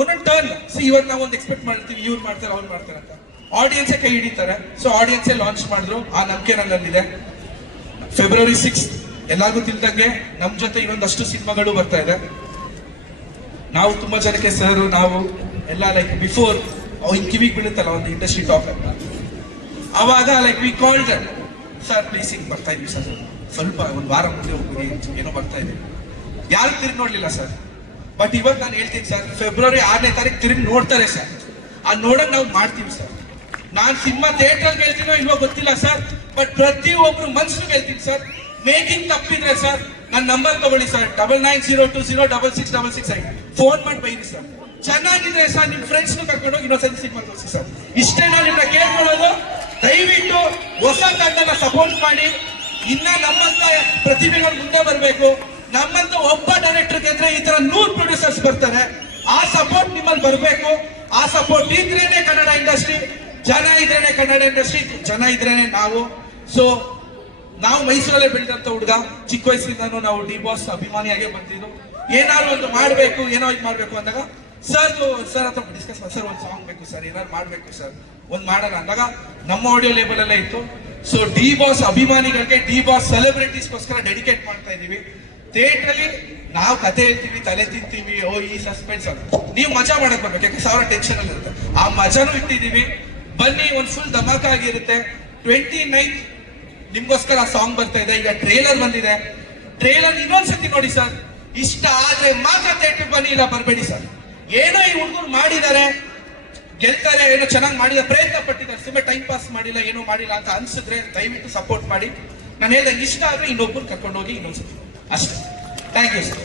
ಒಂದೊಂದು ಟರ್ನ್ ಇವತ್ತು ನಾವು ಒಂದು ಎಕ್ಸ್ಪೆಕ್ಟ್ ಮಾಡ್ತೀವಿ, ಇವ್ರು ಮಾಡ್ತಾರೆ, ಅವ್ರು ಮಾಡ್ತಾರೆ ಅಂತ. ಆಡಿಯನ್ಸೇ ಕೈ ಹಿಡಿತಾರೆ. ಸೊ ಆಡಿಯನ್ಸೇ ಲಾಂಚ್ ಮಾಡಿದ್ರು. ಆ ನಂಬಿಕೆ ನನ್ನಲ್ಲಿದೆ. ಫೆಬ್ರವರಿ 6 ಎಲ್ಲರಿಗೂ ತಿಳಿದಂಗೆ ನಮ್ಮ ಜೊತೆ ಇನ್ನೊಂದಷ್ಟು ಸಿನಿಮಾಗಳು ಬರ್ತಾ ಇದೆ. ನಾವು ತುಂಬಾ ಜನಕ್ಕೆ ಸರ್ ನಾವು ಎಲ್ಲ ಲೈಕ್ ಬಿಫೋರ್ ಕಿವಿಗೆ ಬೀಳುತ್ತಲ್ಲ ಒಂದು ಇಂಡಸ್ಟ್ರಿ ಟಾಕ್ ಅಂತ, ಅವಾಗ like we called sir please ಹಿಂಗ್ ಬರ್ತಾ ಇದೀವಿ ಸರ್, ಸ್ವಲ್ಪ ಒಂದು ವಾರ ಮುಂದೆ ಹೋಗ್ಬಿಡಿ, ಏನೋ ಬರ್ತಾ ಇದೆ. ಯಾರು ತಿರುಗಿ ನೋಡ್ಲಿಲ್ಲ ಸರ್. ಬಟ್ ಇವತ್ತು ನಾನು ಹೇಳ್ತೀನಿ ಸರ್, ಫೆಬ್ರವರಿ 6ನೇ ತಾರೀಕು ತಿರುಗಿ ನೋಡ್ತಾರೆ ಸರ್. ಆ ನೋಡಕ್ ನಾವು ಮಾಡ್ತೀವಿ ಸರ್. ನಾನು ಸಿನಿಮಾ ಥಿಯೇಟರ್ ಹೇಳ್ತೀನೋ ಇಲ್ವೋ ಗೊತ್ತಿಲ್ಲ ಸರ್, ಬಟ್ ಪ್ರತಿಯೊಬ್ರು ಮನ್ಸು ಹೇಳ್ತೀನಿ ಸರ್. ಮೇಕಿಂಗ್ ತಪ್ಪಿದ್ರೆ ಸರ್ ನನ್ನ ನಂಬರ್ ತಗೊಳ್ಳಿ ಸರ್, 9902066668 ಫೋನ್ ಮಾಡಿ ಬೈರಿ ಸರ್. ಚೆನ್ನಾಗಿದ್ರೆ ಸರ್ ನಿಮ್ ಫ್ರೆಂಡ್ಸ್ ಕರ್ಕೊಂಡೋಗಿ ಇನ್ನೊಂದ್ಸತಿ ಸಿನಿಮಾ ತೋರಿಸಿ ಸರ್. ಇಷ್ಟೇ ನಾನು ನಿಮ್ಮನ್ನ ಕೇಳ್ಕೊಳ್ಳೋದು. ದಯವಿಟ್ಟು ಹೊಸ ತಂಡನ ಸಪೋರ್ಟ್ ಮಾಡಿ. ಇನ್ನ ನಮ್ಮಂತ ಪ್ರತಿಭೆಗಳು ಮುಂದೆ ಬರಬೇಕು. ನಮ್ಮಂತ ಒಬ್ಬ ಡೈರೆಕ್ಟರ್ ಗೆದ್ರೆ ಈ ತರ 100 ಪ್ರೊಡ್ಯೂಸರ್ಸ್ ಬರ್ತಾರೆ. ಆ ಸಪೋರ್ಟ್ ನಿಮ್ಮಲ್ಲಿ ಬರಬೇಕು. ಆ ಸಪೋರ್ಟ್ ಇದ್ರೇನೆ ಕನ್ನಡ ಇಂಡಸ್ಟ್ರಿ, ಜನ ಇದ್ರೇನೆ ಕನ್ನಡ ಇಂಡಸ್ಟ್ರಿ, ಜನ ಇದ್ರೇನೆ ನಾವು. ಸೊ ನಾವು ಮೈಸೂರಲ್ಲೇ ಬೆಳೆದಂತ ಹುಡುಗ, ಚಿಕ್ಕ ವಯಸ್ಸಿಂದನೂ ನಾವು ಡಿ ಬಾಸ್ ಅಭಿಮಾನಿಯಾಗೆ ಬಂದಿದ್ದು. ಏನಾದ್ರು ಒಂದು ಮಾಡ್ಬೇಕು, ಏನೋ ಇದು ಮಾಡ್ಬೇಕು ಅಂದಾಗ ಸರ್ ಹತ್ರ ಡಿಸ್ಕಸ್ ಮಾಡಿ, ಸರ್ ಒಂದು ಸಾಂಗ್ ಬೇಕು ಸರ್, ಏನಾದ್ರು ಮಾಡ್ಬೇಕು ಸರ್, ಒಂದು ಮಾಡೋಣ ಅಂದಾಗ ನಮ್ಮ ಆಡಿಯೋ ಲೇಬಲ್ ಅಲ್ಲೇ ಇತ್ತು. ಸೊ ಡಿ ಬಾಸ್ ಅಭಿಮಾನಿಗಳಿಗೆ, ಡಿ ಬಾಸ್ ಸೆಲೆಬ್ರಿಟೀಸ್ಗೋಸ್ಕರ ಡೆಡಿಕೇಟ್ ಮಾಡ್ತಾ ಇದೀವಿ. ಥಿಯೇಟ್ರಲ್ಲಿ ನಾವು ಕತೆ ಹೇಳ್ತೀವಿ, ತಲೆ ತಿಂತೀವಿ, ಈ ಸಸ್ಪೆನ್ಸ್ ಅಂತ. ನೀವು ಮಜಾ ಮಾಡಕ್ ಬರ್ಬೇಕು, ಯಾಕೆ ಸಾವಿರ ಟೆನ್ಷನ್ ಅಲ್ಲಿ ಇರುತ್ತೆ. ಆ ಮಜಾನು ಇಟ್ಟಿದೀವಿ. ಬನ್ನಿ, ಒಂದು ಫುಲ್ ಧಮಾಕ ಆಗಿರುತ್ತೆ. 29 ನಿಮ್ಗೋಸ್ಕರ ಸಾಂಗ್ ಬರ್ತಾ ಇದೆ. ಈಗ ಟ್ರೇಲರ್ ಬಂದಿದೆ. ಟ್ರೇಲರ್ ಇನ್ನೊಂದ್ಸತಿ ನೋಡಿ ಸರ್. ಇಷ್ಟ ಆದ್ರೆ ಮಾತ್ರ ಥಿಯೇಟರ್ ಬನ್ನಿ, ಇಲ್ಲ ಬರಬೇಡಿ ಸರ್. ಏನೋ ಈ ಹುಡುಗರು ಮಾಡಿದ್ದಾರೆ, ಗೆಲ್ತಾರೆ, ಏನೋ ಚೆನ್ನಾಗಿ ಮಾಡಿದ ಪ್ರಯತ್ನ ಪಟ್ಟಿದ್ದಾರೆ, ಸುಮ್ಮನೆ ಟೈಮ್ ಪಾಸ್ ಮಾಡಿಲ್ಲ, ಏನೋ ಮಾಡಿಲ್ಲ ಅಂತ ಅನ್ಸಿದ್ರೆ ದಯವಿಟ್ಟು ಸಪೋರ್ಟ್ ಮಾಡಿ. ನಾನು ಹೇಳ್ದಂಗೆ ಇಷ್ಟ ಆದ್ರೆ ಇನ್ನೊಬ್ಬರು ಕರ್ಕೊಂಡು ಹೋಗಿ ಇನ್ನೊಂದ್ಸತಿ ಅಷ್ಟೇ. Thank you sir.